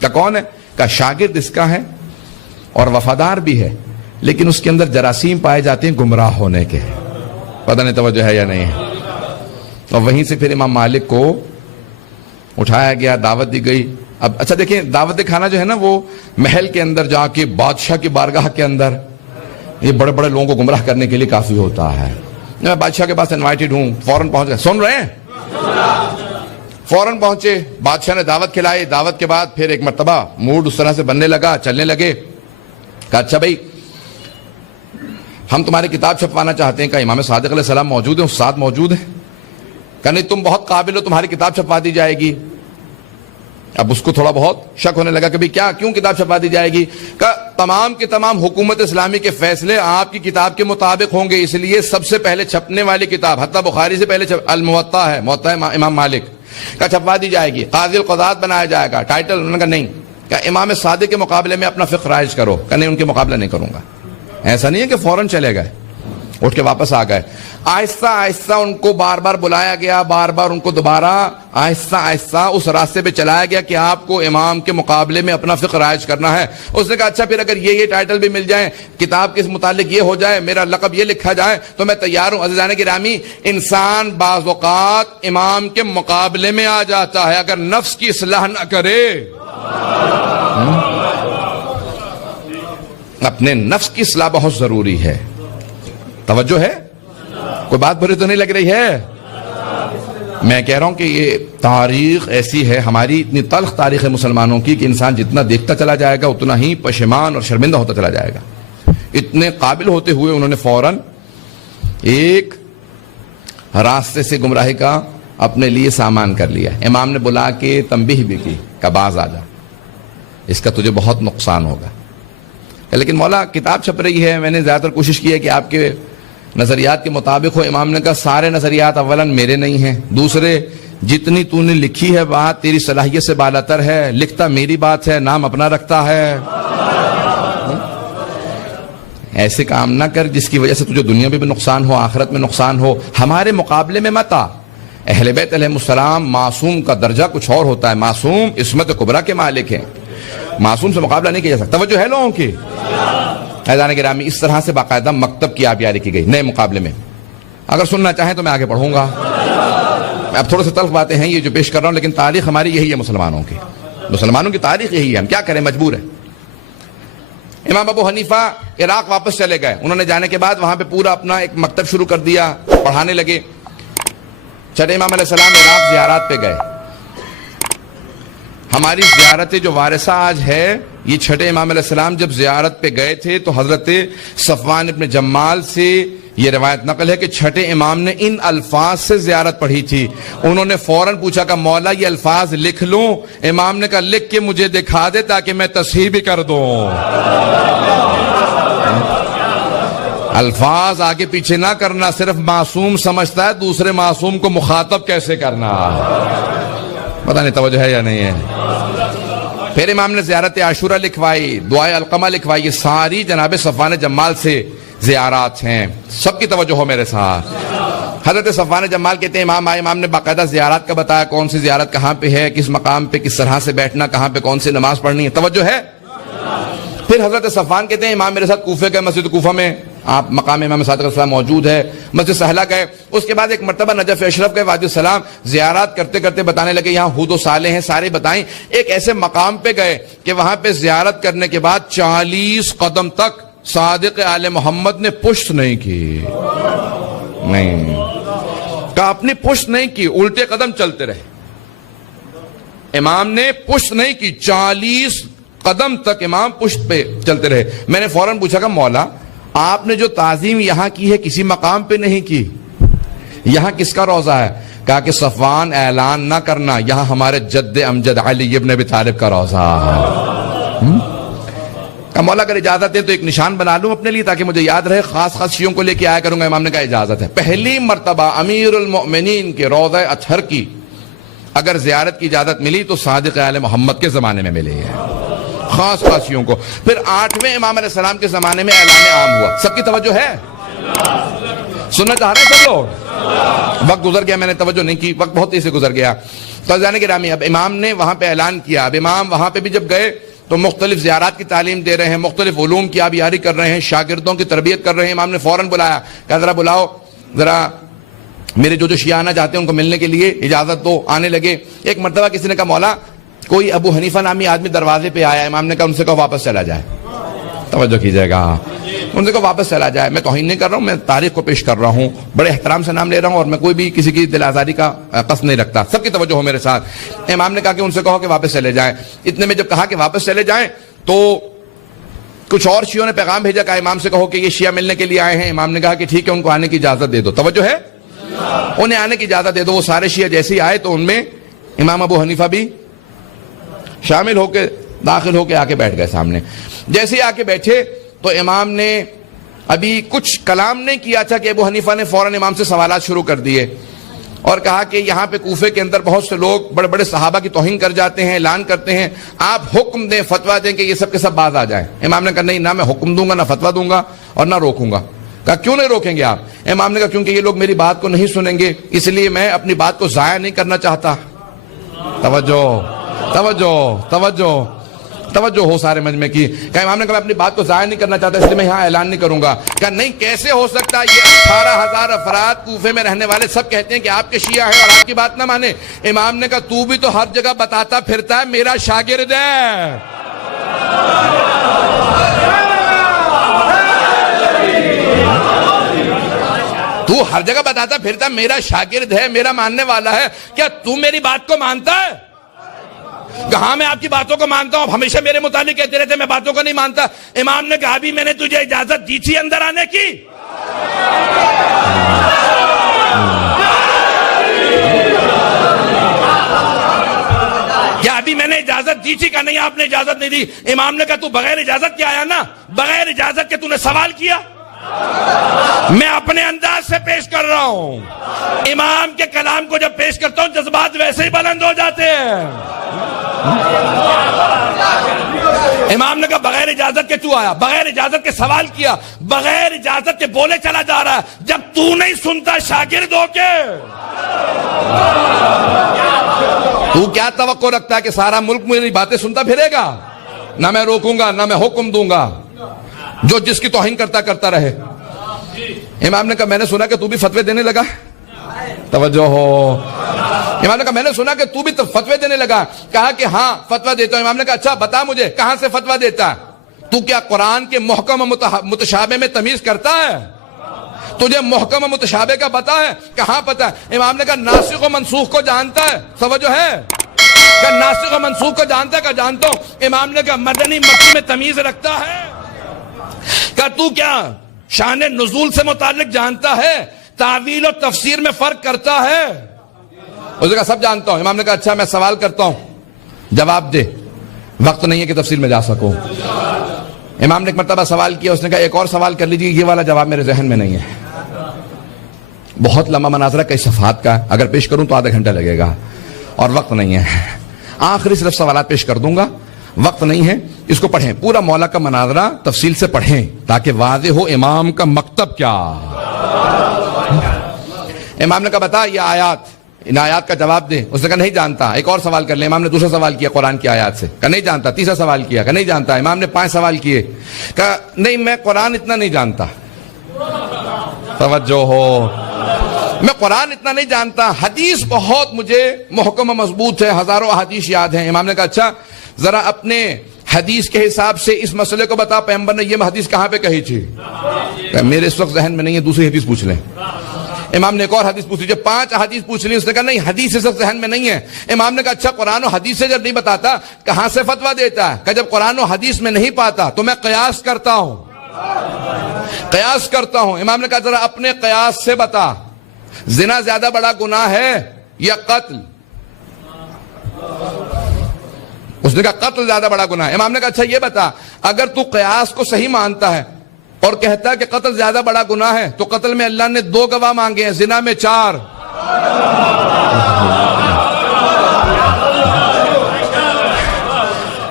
کہا کون ہے؟ کہا شاگرد اس کا ہے اور وفادار بھی ہے, لیکن اس کے اندر جراثیم پائے جاتے ہیں گمراہ ہونے کے. پتہ نہیں توجہ ہے یا نہیں ہے. اور وہیں سے پھر امام مالک کو اٹھایا گیا, دعوت دی گئی. اب اچھا دیکھیں, دعوت کھانا جو ہے نا وہ محل کے اندر جا کے بادشاہ کی بارگاہ کے اندر, یہ بڑے بڑے لوگوں کو گمراہ کرنے کے لیے کافی ہوتا ہے. میں بادشاہ کے پاس انوائٹڈ ہوں, فوراً پہنچ گئے. سن رہے ہیں؟ فوراً پہنچے, بادشاہ نے دعوت کھلائی. دعوت کے بعد پھر ایک مرتبہ موڈ اس طرح سے بننے لگا, چلنے لگے. کہا اچھا بھائی ہم تمہاری کتاب چھپوانا چاہتے ہیں. کہا امام صادق علیہ السلام موجود ہیں, استاد موجود ہیں. کہا نہیں تم بہت قابل ہو, تمہاری کتاب چھپوا دی جائے گی. اب اس کو تھوڑا بہت شک ہونے لگا کہ بھئی کیا, کیوں کتاب چھپوا دی جائے گی؟ کہا تمام کے تمام حکومت اسلامی کے فیصلے آپ کی کتاب کے مطابق ہوں گے, اس لیے سب سے پہلے چھپنے والی کتاب, حتیٰ بخاری سے پہلے الموطا ہے, موطا امام مالک. کہا چھپوا دی جائے گی. قاضی القضات بنایا جائے گا, ٹائٹل. انہوں نے کہا نہیں. کہا امام صادق کے مقابلے میں اپنا فقہ رائج کرو. کہا نہیں ان کے مقابلہ نہیں کروں گا. ایسا نہیں ہے کہ فوراً چلے گئے, اٹھ کے واپس آ گئے. آہستہ آہستہ ان کو بار بار بلایا گیا, بار بار ان کو دوبارہ آہستہ آہستہ اس راستے پہ چلایا گیا کہ آپ کو امام کے مقابلے میں اپنا فقہ رائج کرنا ہے. اس نے کہا اچھا پھر اگر یہ ٹائٹل بھی مل جائیں, کتاب کے متعلق یہ ہو جائے, میرا لقب یہ لکھا جائے تو میں تیار ہوں. عزیزان گرامی, انسان بعض اوقات امام کے مقابلے میں آ جاتا ہے اگر نفس کی اصلاح نہ کرے. اپنے نفس کی اصلاح بہت ضروری ہے. توجہ ہے؟ کوئی بات بری تو نہیں لگ رہی ہے؟ میں کہہ رہا ہوں کہ یہ تاریخ ایسی ہے, ہماری اتنی تلخ تاریخ ہے مسلمانوں کی, کہ انسان جتنا دیکھتا چلا جائے گا اتنا ہی پشیمان اور شرمندہ ہوتا چلا جائے گا. اتنے قابل ہوتے ہوئے انہوں نے فوراً ایک راستے سے گمراہی کا اپنے لیے سامان کر لیا. امام نے بلا کے تنبیہ بھی کی کہ باز آ جا, اس کا تجھے بہت نقصان ہوگا. لیکن مولا کتاب چھپ رہی ہے, میں نے زیادہ تر کوشش کی ہے کہ آپ کے نظریات کے مطابق ہو. امام نے کہا سارے نظریات اولاً میرے نہیں ہیں, دوسرے جتنی تو نے لکھی ہے بات تیری صلاحیت سے بالاتر ہے, لکھتا میری بات ہے, نام اپنا رکھتا ہے. ایسے کام نہ کر جس کی وجہ سے تجھے دنیا میں بھی نقصان ہو, آخرت میں نقصان ہو. ہمارے مقابلے میں مت آ. اہل بیت علیہ السلام معصوم کا درجہ کچھ اور ہوتا ہے, معصوم عصمت کبریٰ کے مالک ہیں, معصوم سے مقابلہ نہیں کیا جا سکتا. توجہ ہے لوگوں کی؟ عزیزان گرامی, اس طرح سے باقاعدہ مکتب کی آبیاری کی گئی نئے مقابلے میں. اگر سننا چاہیں تو میں آگے پڑھوں گا. اب تھوڑے سے تلخ باتیں ہیں یہ جو پیش کر رہا ہوں, لیکن تاریخ ہماری یہی ہے مسلمانوں کی تاریخ یہی ہے. ہم کیا کریں, مجبور ہیں. امام ابو حنیفہ عراق واپس چلے گئے. انہوں نے جانے کے بعد وہاں پہ پورا اپنا ایک مکتب شروع کر دیا, پڑھانے لگے. چھٹے امام علیہ السلام عراق زیارات پہ گئے. ہماری زیارت جو وارثہ آج ہے, یہ چھٹے امام علیہ السلام جب زیارت پہ گئے تھے تو حضرت صفوان ابن جمال سے یہ روایت نقل ہے کہ چھٹے امام نے ان الفاظ سے زیارت پڑھی تھی. انہوں نے فوراً پوچھا کہ مولا یہ الفاظ لکھ لوں؟ امام نے کہا لکھ کے مجھے دکھا دے تاکہ میں تصحیح بھی کر دوں. الفاظ آگے پیچھے نہ کرنا, صرف معصوم سمجھتا ہے دوسرے معصوم کو مخاطب کیسے کرنا. پتہ نہیں توجہ ہے یا نہیں ہے. پھر امام نے زیارت عاشورہ لکھوائی, دعائے علقمہ لکھوائی. یہ ساری جناب صفوان جمال سے زیارات ہیں. سب کی توجہ ہو میرے ساتھ. حضرت صفوان جمال کہتے ہیں امام آئے, امام نے باقاعدہ زیارات کا بتایا, کون سی زیارت کہاں پہ ہے, کس مقام پہ کس طرح سے بیٹھنا, کہاں پہ کون سی نماز پڑھنی ہے. توجہ ہے. پھر حضرت صفوان کہتے ہیں امام میرے ساتھ کوفے گئے, مسجد کوفہ میں آپ مقام امام صادق علیہ السلام موجود ہے. مسجد سہلا گئے. اس کے بعد ایک مرتبہ نجف اشرف گئے, وادی السلام. زیارات کرتے کرتے بتانے لگے یہاں ہود و صالح ہیں, سارے بتائیں. ایک ایسے مقام پہ گئے کہ وہاں پہ زیارت کرنے کے بعد 40 قدم تک صادق آل محمد نے پشت نہیں کی. نہیں کہا اپنی پشت نہیں کی, الٹے قدم چلتے رہے. امام نے پشت نہیں کی, 40 قدم تک امام پشت پہ چلتے رہے. میں نے فوراً پوچھا کہ مولا آپ نے جو تعظیم یہاں کی ہے کسی مقام پہ نہیں کی, یہاں کس کا روضہ ہے؟ کہا کہ صفوان اعلان نہ کرنا, یہاں ہمارے جد امجد علی ابن ابی طالب کا روضہ ہے. کہا مولا اگر اجازت ہے تو ایک نشان بنا لوں اپنے لیے تاکہ مجھے یاد رہے, خاص خاص شیعوں کو لے کے آیا کروں گا. امام نے کہا اجازت ہے. پہلی مرتبہ امیر المؤمنین کے روضہ اطہر کی اگر زیارت کی اجازت ملی تو صادق آل محمد کے زمانے میں ملی ہے, خاص خاصیوں کو. پھر 8ویں امام علیہ السلام کے زمانے میں اعلان عام ہوا. سب کی توجہ ہے؟ سننا چاہ رہے ہیں سب لوگ؟ وقت گزر گیا, میں نے توجہ نہیں کی, وقت بہت تیزی سے گزر گیا. تو عزیزان گرامی, اب امام نے وہاں پہ اعلان کیا. اب امام وہاں پہ بھی جب گئے تو مختلف زیارات کی تعلیم دے رہے ہیں, مختلف علوم کی آبیاری کر رہے ہیں, شاگردوں کی تربیت کر رہے ہیں. امام نے فوراً بلایا, کہا ذرا بلاؤ, ذرا میرے جو شیعہ آنا چاہتے ہیں ان کو ملنے کے لیے اجازت دو. آنے لگے. ایک مرتبہ کسی نے کہا مولا کوئی ابو حنیفہ نامی آدمی دروازے پہ آیا. امام نے کہا ان سے کہو واپس چلا جائے. توجہ کیجئے گا, ان سے کہو واپس چلا جائے. میں توہین نہیں کر رہا ہوں, میں تاریخ کو پیش کر رہا ہوں, بڑے احترام سے نام لے رہا ہوں, اور میں کوئی بھی کسی کی دل آزاری کا قصد نہیں رکھتا. سب کی توجہ ہو میرے ساتھ. امام نے کہا کہ ان سے کہو کہ واپس چلے جائیں. اتنے میں جب کہا کہ واپس چلے جائیں تو کچھ اور شیعوں نے پیغام بھیجا, کہا امام سے کہو کہ یہ شیعہ ملنے کے لیے آئے ہیں. امام نے کہا کہ ٹھیک ہے, ان کو آنے کی اجازت دے دو. توجہ ہے, انہیں آنے کی اجازت دے دو. وہ سارے شیعہ جیسے ہی آئے تو ان میں امام ابو حنیفہ بھی شامل ہو کے داخل ہو کے آ کے بیٹھ گئے سامنے. جیسے ہی آ کے بیٹھے تو امام نے ابھی کچھ کلام نہیں کیا تھا کہ ابو حنیفہ نے فوراً امام سے سوالات شروع کر دیے اور کہا کہ یہاں پہ کوفے کے اندر بہت سے لوگ بڑے بڑے صحابہ کی توہین کر جاتے ہیں, اعلان کرتے ہیں, آپ حکم دیں, فتویٰ دیں کہ یہ سب کے سب باز آ جائیں. امام نے کہا نہیں, نہ میں حکم دوں گا, نہ فتویٰ دوں گا, اور نہ روکوں گا. کہا کیوں نہیں روکیں گے آپ؟ امام نے کہا کیونکہ یہ لوگ میری بات کو نہیں سنیں گے, اس لیے میں اپنی بات کو ضائع نہیں کرنا چاہتا. توجہ توجہ توجہ توجہ ہو سارے مجمع کی. کہا امام نے کہا میں اپنی بات کو ضائع نہیں کرنا چاہتا, اس لیے میں یہاں اعلان نہیں کروں گا. کہا نہیں, کیسے ہو سکتا ہے؟ یہ 18,000 افراد کوفے میں رہنے والے سب کہتے ہیں کہ آپ کے شیعہ ہیں اور آپ کی بات نہ مانے. امام نے کہا تو بھی تو ہر جگہ بتاتا پھرتا ہے میرا شاگرد ہے. تو ہر جگہ بتاتا پھرتا میرا شاگرد ہے, میرا ماننے والا ہے, کیا تو میری بات کو مانتا ہے؟ کہاں میں آپ کی باتوں کو مانتا ہوں, ہمیشہ میرے متعلق کہتے رہتے میں باتوں کو نہیں مانتا. امام نے کہا بھی میں نے تجھے اجازت دی تھی اندر آنے کی. کیا ابھی میں نے اجازت دی تھی؟ کہ نہیں آپ نے اجازت نہیں دی. امام نے کہا تو بغیر اجازت کے آیا نا, بغیر اجازت کے تو نے سوال کیا. میں اپنے انداز سے پیش کر رہا ہوں. امام کے کلام کو جب پیش کرتا ہوں جذبات ویسے ہی بلند ہو جاتے ہیں. امام نے کہا بغیر اجازت کے تو آیا, بغیر اجازت کے سوال کیا, بغیر اجازت کے بولے چلا جا رہا ہے. جب تو نہیں سنتا شاگرد ہو کے تو کیا توقع رکھتا ہے کہ سارا ملک میری باتیں سنتا پھرے گا؟ نہ میں روکوں گا, نہ میں حکم دوں گا, جو جس کی توہین کرتا رہے. امام نے کہا میں نے سنا کہ تو بھی فتوے دینے لگا. توجہ ہو. امام نے کہا میں نے سنا کہ تو بھی فتوے دینے لگا. کہا کہ ہاں فتویٰ دیتا ہوں. امام نے کہا اچھا بتا مجھے کہاں سے فتویٰ دیتا ہے؟ تو کیا قرآن کے محکم و متشابہ میں تمیز کرتا ہے؟ تجھے محکم و متشابہ کا پتا ہے؟ کہاں پتا ہے؟ امام نے کہا ناسخ و منسوخ کو جانتا ہے؟ توجہ ہے. کہ ناسخ و منسوخ کو جانتا ہے؟ کہ جانتا ہوں. امام نے کہا مدنی مکی میں تمیز رکھتا ہے؟ کہ تو کیا شان نزول سے متعلق جانتا ہے؟ تعویل و تفسیر میں فرق کرتا ہے؟ اس نے کہا سب جانتا ہوں. امام نے کہا اچھا میں سوال کرتا ہوں, جواب دے, وقت نہیں ہے کہ تفصیل میں جا سکوں. امام نے ایک مرتبہ سوال کیا, اس نے کہا ایک اور سوال کر لیجیے, یہ والا جواب میرے ذہن میں نہیں ہے. بہت لمبا مناظرہ کئی صفحات کا, اگر پیش کروں تو آدھا گھنٹہ لگے گا. اور وقت نہیں ہے. آخری صرف سوالات پیش کر دوں گا, وقت نہیں ہے. اس کو پڑھیں, پورا مولا کا مناظرہ تفصیل سے پڑھیں تاکہ واضح ہو امام کا مکتب کیا. امام نے کہا بتا یہ آیات, ان آیات کا جواب دے. اس نے کہا نہیں جانتا. ایک اور سوال کر لیں. امام نے دوسرا سوال کیا قرآن کی آیات سے, کہا نہیں جانتا. تیسرا سوال کیا, کہا نہیں جانتا. امام نے 5 سوال کیے, کہا نہیں میں قرآن اتنا نہیں جانتا. توجہ ہو, میں قرآن اتنا نہیں جانتا, حدیث بہت مجھے محکم و مضبوط ہے, ہزاروں احادیث یاد ہیں. امام نے کہا اچھا ذرا اپنے حدیث کے حساب سے اس مسئلے کو بتا, پیغمبر نے یہ حدیث کہاں پہ کہی تھی. میرے اس وقت ذہن میں نہیں ہے, دوسری حدیث پوچھ لیں. امام نے ایک اور حدیث پوچھ لی, جب 5 حدیث پوچھ لی. اس نے کہا نہیں حدیث اس وقت ذہن میں نہیں ہے. امام نے کہا اچھا قرآن و حدیث سے جب نہیں بتاتا کہاں سے فتویٰ دیتا ہے. کہ جب قرآن و حدیث میں نہیں پاتا تو میں قیاس کرتا ہوں, قیاس کرتا ہوں. امام نے کہا ذرا اپنے قیاس سے بتا, زنا زیادہ بڑا گناہ ہے یا قتل. اس نے کہا قتل زیادہ بڑا گناہ ہے. امام نے کہا اچھا یہ بتا, اگر تو قیاس کو صحیح مانتا ہے اور کہتا ہے کہ قتل زیادہ بڑا گناہ ہے, تو قتل میں اللہ نے 2 گواہ مانگے ہیں, زنا میں 4.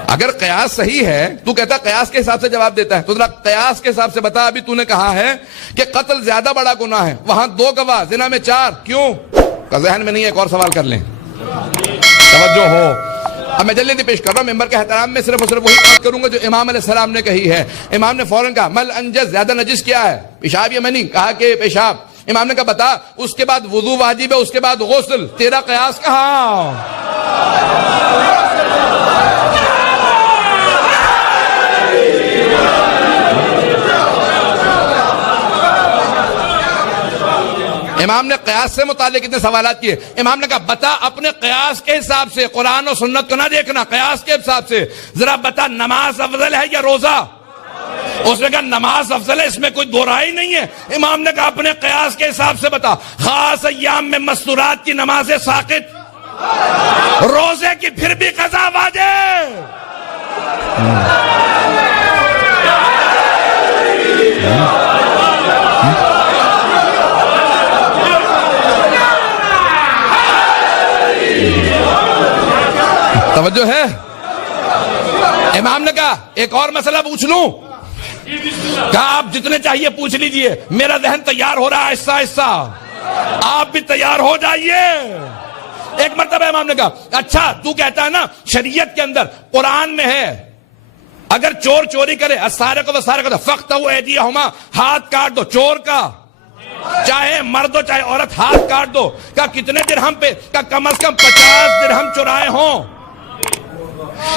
اگر قیاس صحیح ہے, تو کہتا قیاس کے حساب سے جواب دیتا ہے, تو ذرا قیاس کے حساب سے بتا. ابھی تو نے کہا ہے کہ قتل زیادہ بڑا گناہ ہے, وہاں 2 گواہ, زنا میں 4, کیوں؟ کا ذہن میں نہیں ہے. ایک اور سوال کر لیں, توجہ ہو. اب میں جلدی پیش کر رہا ہوں, ممبر کے احترام میں صرف اور صرف وہی بات کروں گا جو امام علیہ السلام نے کہی ہے. امام نے فوراً کہا مل انجز, زیادہ نجس کیا ہے؟ پیشاب یا منی؟ کہا کہ پیشاب. امام نے کہا بتا, اس کے بعد وضو واجب ہے, اس کے بعد غسل, تیرا قیاس کہاں؟ امام نے قیاس سے متعلق اتنے سوالات کیے. امام نے کہا بتا اپنے قیاس کے حساب سے, قرآن و سنت کو نہ دیکھنا, قیاس کے حساب سے ذرا بتا نماز افضل ہے یا روزہ؟ اس نے کہا نماز افضل ہے, اس میں کوئی دو رائے نہیں ہے. امام نے کہا اپنے قیاس کے حساب سے بتا, خاص ایام میں مستورات کی نمازیں ساقط, روزے کی پھر بھی قضا واجب. توجہ ہے. امام نے کہا ایک اور مسئلہ پوچھ لوں؟ کہا آپ جتنے چاہیے پوچھ لیجئے, میرا ذہن تیار ہو رہا ہے آہستہ آہستہ, آپ بھی تیار ہو جائیے. ایک مرتبہ امام نے کہا اچھا تو کہتا ہے نا شریعت کے اندر قرآن میں ہے اگر چور چوری کرے السارق والسارقۃ فاقطعوا ایدیہما, ہاتھ کاٹ دو چور کا, چاہے مرد ہو چاہے عورت, ہاتھ کاٹ دو. کہا کتنے درہم پہ؟ کہا کم از کم 50 درہم چرائے ہوں.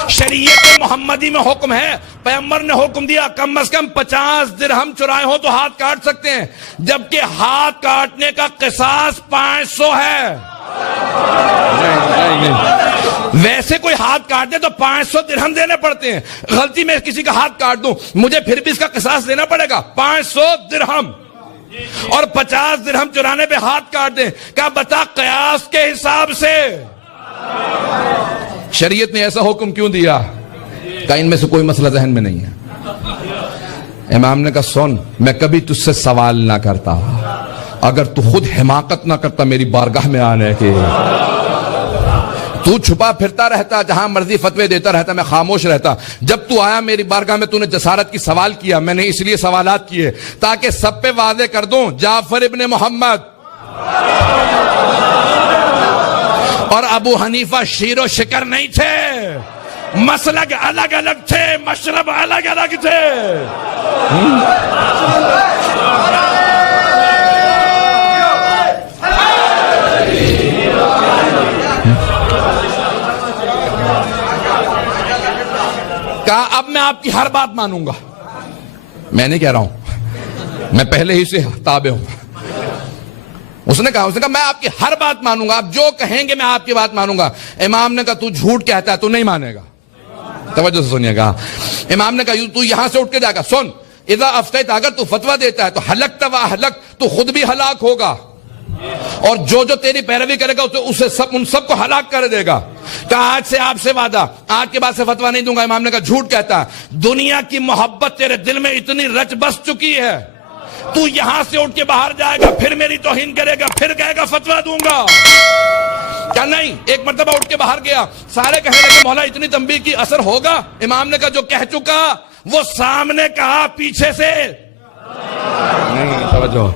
شریعت محمدی میں حکم ہے, پیغمبر نے حکم دیا کم از کم 50 درہم چرائے ہوں تو ہاتھ کاٹ سکتے ہیں, جبکہ ہاتھ کاٹنے کا قصاص 500 ہے. ویسے کوئی ہاتھ کاٹ دے تو 500 درہم دینے پڑتے ہیں, غلطی میں کسی کا ہاتھ کاٹ دوں مجھے پھر بھی اس کا قصاص دینا پڑے گا 500 درہم, اور 50 درہم چرانے پہ ہاتھ کاٹ دیں. کیا بتا قیاس کے حساب سے شریعت نے ایسا حکم کیوں دیا؟ کہ ان میں سے کوئی مسئلہ ذہن میں نہیں ہے. امام نے کہا سن, میں کبھی تجھ سے سوال نہ کرتا اگر تو خود حماقت نہ کرتا میری بارگاہ میں آنے کے. تو چھپا پھرتا رہتا, جہاں مرضی فتوے دیتا رہتا, میں خاموش رہتا. جب تو آیا میری بارگاہ میں تو نے جسارت کی سوال کیا, میں نے اس لیے سوالات کیے تاکہ سب پہ واضح کر دوں جعفر ابن محمد اور ابو حنیفہ شیر و شکر نہیں تھے, مسلک الگ الگ تھے, مشرب الگ الگ تھے. کہا اب میں آپ کی ہر بات مانوں گا. میں نہیں کہہ رہا ہوں, میں پہلے ہی سے تابع ہوں. اس نے کہا میں آپ کی ہر بات مانوں گا, آپ جو کہیں گے میں آپ کی بات مانوں گا. امام نے کہا تو جھوٹ کہتا ہے, تو نہیں مانے گا. توجہ سے سنیے گا. امام نے کہا تو یہاں سے اٹھ کے جائے گا, سن اذا افتیت, اگر تو فتویٰ دیتا ہے تو ہلکت و اہلک, تو خود بھی ہلاک ہوگا, اور جو تیری پیروی کرے گا اسے ان سب کو ہلاک کر دے گا. کہا آج سے آپ سے وعدہ, آج کے بعد سے فتویٰ نہیں دوں گا. امام نے کہا جھوٹ کہتا ہے, دنیا کی محبت تیرے دل میں اتنی رچ بس چکی ہے, تو یہاں سے اٹھ کے باہر جائے گا, پھر میری توہین کرے گا, پھر کہے گا فتویٰ دوں گا. کیا نہیں؟ ایک مرتبہ اٹھ کے باہر گیا, سارے کہنے لگے مولا اتنی تنبیہ کی اثر ہوگا؟ امام نے کہا جو کہہ چکا وہ سامنے کہا, پیچھے سے نہیں. توجہ,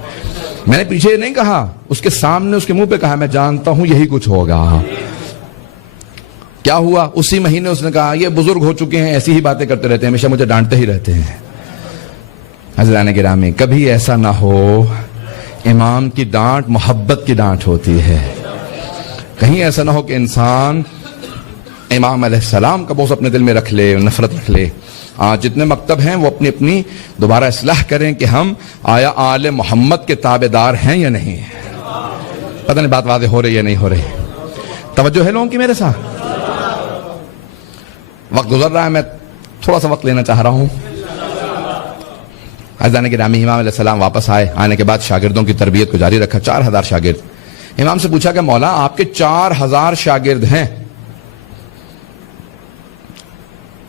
میں نے پیچھے نہیں کہا, اس کے سامنے اس کے منہ پہ کہا میں جانتا ہوں یہی کچھ ہوگا. کیا ہوا؟ اسی مہینے اس نے کہا یہ بزرگ ہو چکے ہیں, ایسی ہی باتیں کرتے رہتے ہیں, ہمیشہ مجھے ڈانٹتے ہی رہتے ہیں. حضران گرامی, کبھی ایسا نہ ہو, امام کی ڈانٹ محبت کی ڈانٹ ہوتی ہے. کہیں ایسا نہ ہو کہ انسان امام علیہ السلام کا بغض اپنے دل میں رکھ لے, نفرت رکھ لے. جتنے مکتب ہیں وہ اپنی اپنی دوبارہ اصلاح کریں کہ ہم آیا آل محمد کے تابعدار ہیں یا نہیں. پتہ نہیں بات واضح ہو رہی یا نہیں ہو رہی. توجہ ہے لوگوں کی میرے ساتھ؟ وقت گزر رہا ہے, میں تھوڑا سا وقت لینا چاہ رہا ہوں. عزیزان گرامی, امام علیہ السلام واپس آئے, آنے کے بعد شاگردوں کی تربیت کو جاری رکھا. 4000 شاگرد. امام سے پوچھا کہ مولا آپ کے 4000 شاگرد ہیں,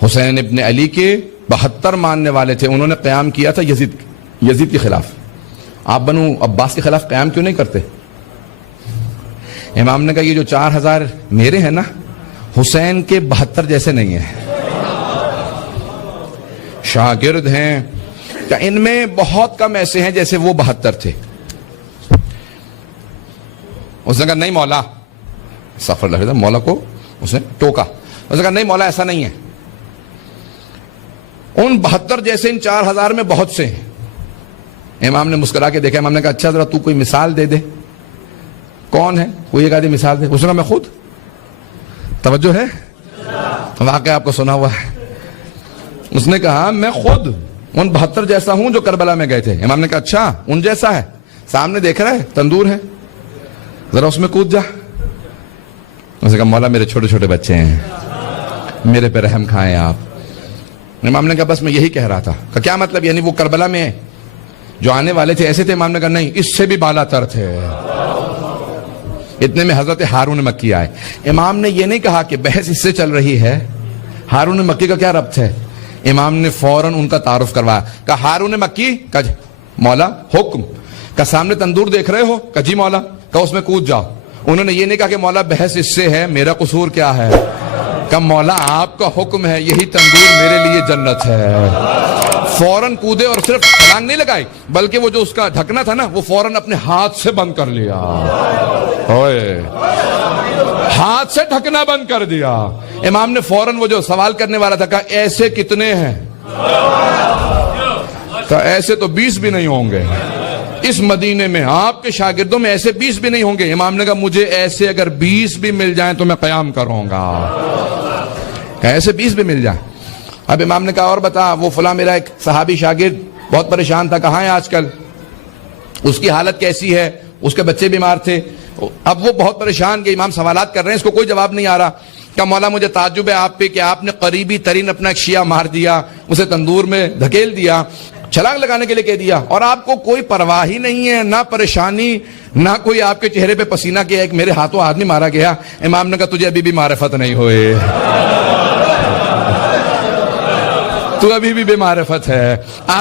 حسین ابن علی کے 72 ماننے والے تھے, انہوں نے قیام کیا تھا یزید کے خلاف, آپ بنو عباس کے خلاف قیام کیوں نہیں کرتے؟ امام نے کہا یہ جو 4000 میرے ہیں نا, حسین کے 72 جیسے نہیں ہیں. شاگرد ہیں کہ ان میں بہت کم ایسے ہیں جیسے وہ 72 تھے. اس نے کہا نہیں مولا, سفر لگا مولا کو اس نے ٹوکا. اس نے کہا نہیں مولا ایسا نہیں ہے, ان 72 جیسے ان 4000 میں بہت سے ہیں. امام نے مسکرا کے دیکھا. امام نے کہا اچھا ذرا تو کوئی مثال دے دے, کون ہے کوئی ایک آدھی مثال دے. اس نے کہا میں خود. توجہ ہے, واقعہ آپ کو سنا ہوا ہے. اس نے کہا میں خود ان 72 جیسا ہوں جو کربلا میں گئے تھے. امام نے کہا اچھا ان جیسا ہے؟ سامنے دیکھ رہا ہے تندور ہے, ذرا اس میں کود جا. اس نے کہا مولا میرے چھوٹے چھوٹے بچے ہیں, میرے پہ رحم کھائیں آپ. امام نے کہا بس میں یہی کہہ رہا تھا. کہ کیا مطلب؟ یعنی وہ کربلا میں جو آنے والے تھے ایسے تھے؟ امام نے کہا نہیں, اس سے بھی بالا تر تھے. اتنے میں حضرت ہارون مکی آئے. امام نے یہ نہیں کہا کہ بحث اس سے چل رہی ہے, ہارون مکی کا کیا ربط ہے. امام نے فوراً ان کا تعارف کروایا. کہا ہارون مکی. کہا مولا حکم. کہا سامنے تندور دیکھ رہے ہو؟ کہا جی مولا. کہا اس میں کود جاؤ. انہوں نے یہ نہیں کہا کہ مولا بحث اس سے ہے, میرا قصور کیا ہے. کہا مولا آپ کا حکم ہے, یہی تندور میرے لیے جنت ہے. فوراً کودے اور صرف چھلانگ نہیں لگائی بلکہ وہ جو اس کا ڈھکنا تھا نا وہ فوراً اپنے ہاتھ سے بند کر لیا. ہاتھ سے ڈھکنا بند کر دیا. امام نے فوراً وہ جو سوال کرنے والا تھا کہا ایسے کتنے ہیں؟ کہا ایسے تو 20 بھی نہیں ہوں گے اس مدینے میں, آپ کے شاگردوں میں ایسے 20 بھی نہیں ہوں گے. امام نے کہا مجھے ایسے اگر 20 بھی مل جائیں تو میں قیام کروں گا. کہا ایسے 20 بھی مل جائیں. اب امام نے کہا اور بتا, وہ فلاں میرا ایک صحابی شاگرد بہت پریشان تھا, کہاں ہے آج کل, اس کی حالت کیسی ہے, اس کے بچے بیمار تھے, اب وہ بہت پریشان کہ امام سوالات کر رہے ہیں, اس کو کوئی جواب نہیں آ رہا. کہ مولا مجھے تعجب ہے آپ پہ کہ آپ نے قریبی ترین اپنا ایک شیعہ مار دیا, اسے تندور میں دھکیل دیا, چھلانگ لگانے کے لیے کہہ دیا, اور آپ کو کوئی پرواہ ہی نہیں ہے, نہ پریشانی, نہ کوئی آپ کے چہرے پہ پسینہ کیا. ایک میرے ہاتھوں آدمی مارا گیا. امام نے کہا تجھے ابھی بھی معرفت نہیں ہوئے, تو ابھی بھی بے معرفت ہے,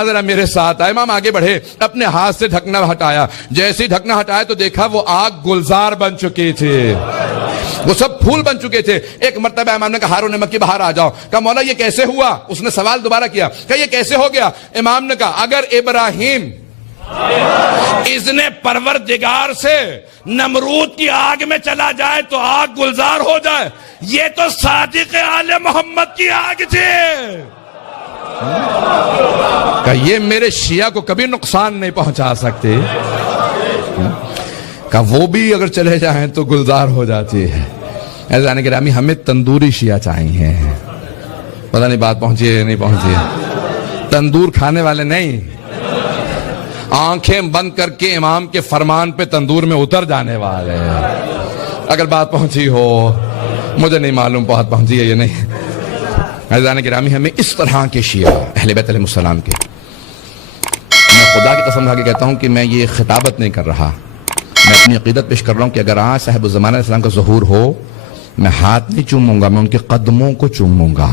ذرا میرے ساتھ آئے. امام آگے بڑھے, اپنے ہاتھ سے ڈھکنا ہٹایا. جیسے ہی ڈھکنا ہٹایا تو دیکھا وہ آگ گلزار بن چکی تھی, وہ سب پھول بن چکے تھے. ایک مرتبہ امام نے کہا ہارون مکی باہر آ جاؤ. کہا مولا یہ کیسے ہوا؟ اس نے سوال دوبارہ کیا. کہا یہ کیسے ہو گیا؟ امام نے کہا اگر ابراہیم اذن پروردگار سے نمرود کی آگ میں چلا جائے تو آگ گلزار ہو جائے, یہ تو صادق آل محمد کی آگ تھی. کہ یہ میرے شیعہ کو کبھی نقصان نہیں پہنچا سکتے. کہ وہ بھی اگر چلے جائیں تو گلزار ہو جاتی ہے. عزیزان گرامی ہمیں تندوری شیعہ چاہیے. پتہ نہیں بات پہنچی ہے یا نہیں پہنچی ہے. تندور کھانے والے نہیں, آنکھیں بند کر کے امام کے فرمان پہ تندور میں اتر جانے والے. اگر بات پہنچی ہو, مجھے نہیں معلوم بہت پہنچی ہے یا نہیں. عزیزان گرامی ہمیں اس طرح کے شیعہ اہل بیت علیہ السلام کے, میں خدا کی قسم کھا کے کہتا ہوں کہ میں یہ خطابت نہیں کر رہا, میں اپنی عقیدت پیش کر رہا ہوں کہ اگر آج صاحب الزمانہ علیہ السلام کا ظہور ہو, میں ہاتھ نہیں چوموں گا, میں ان کے قدموں کو چوموں گا,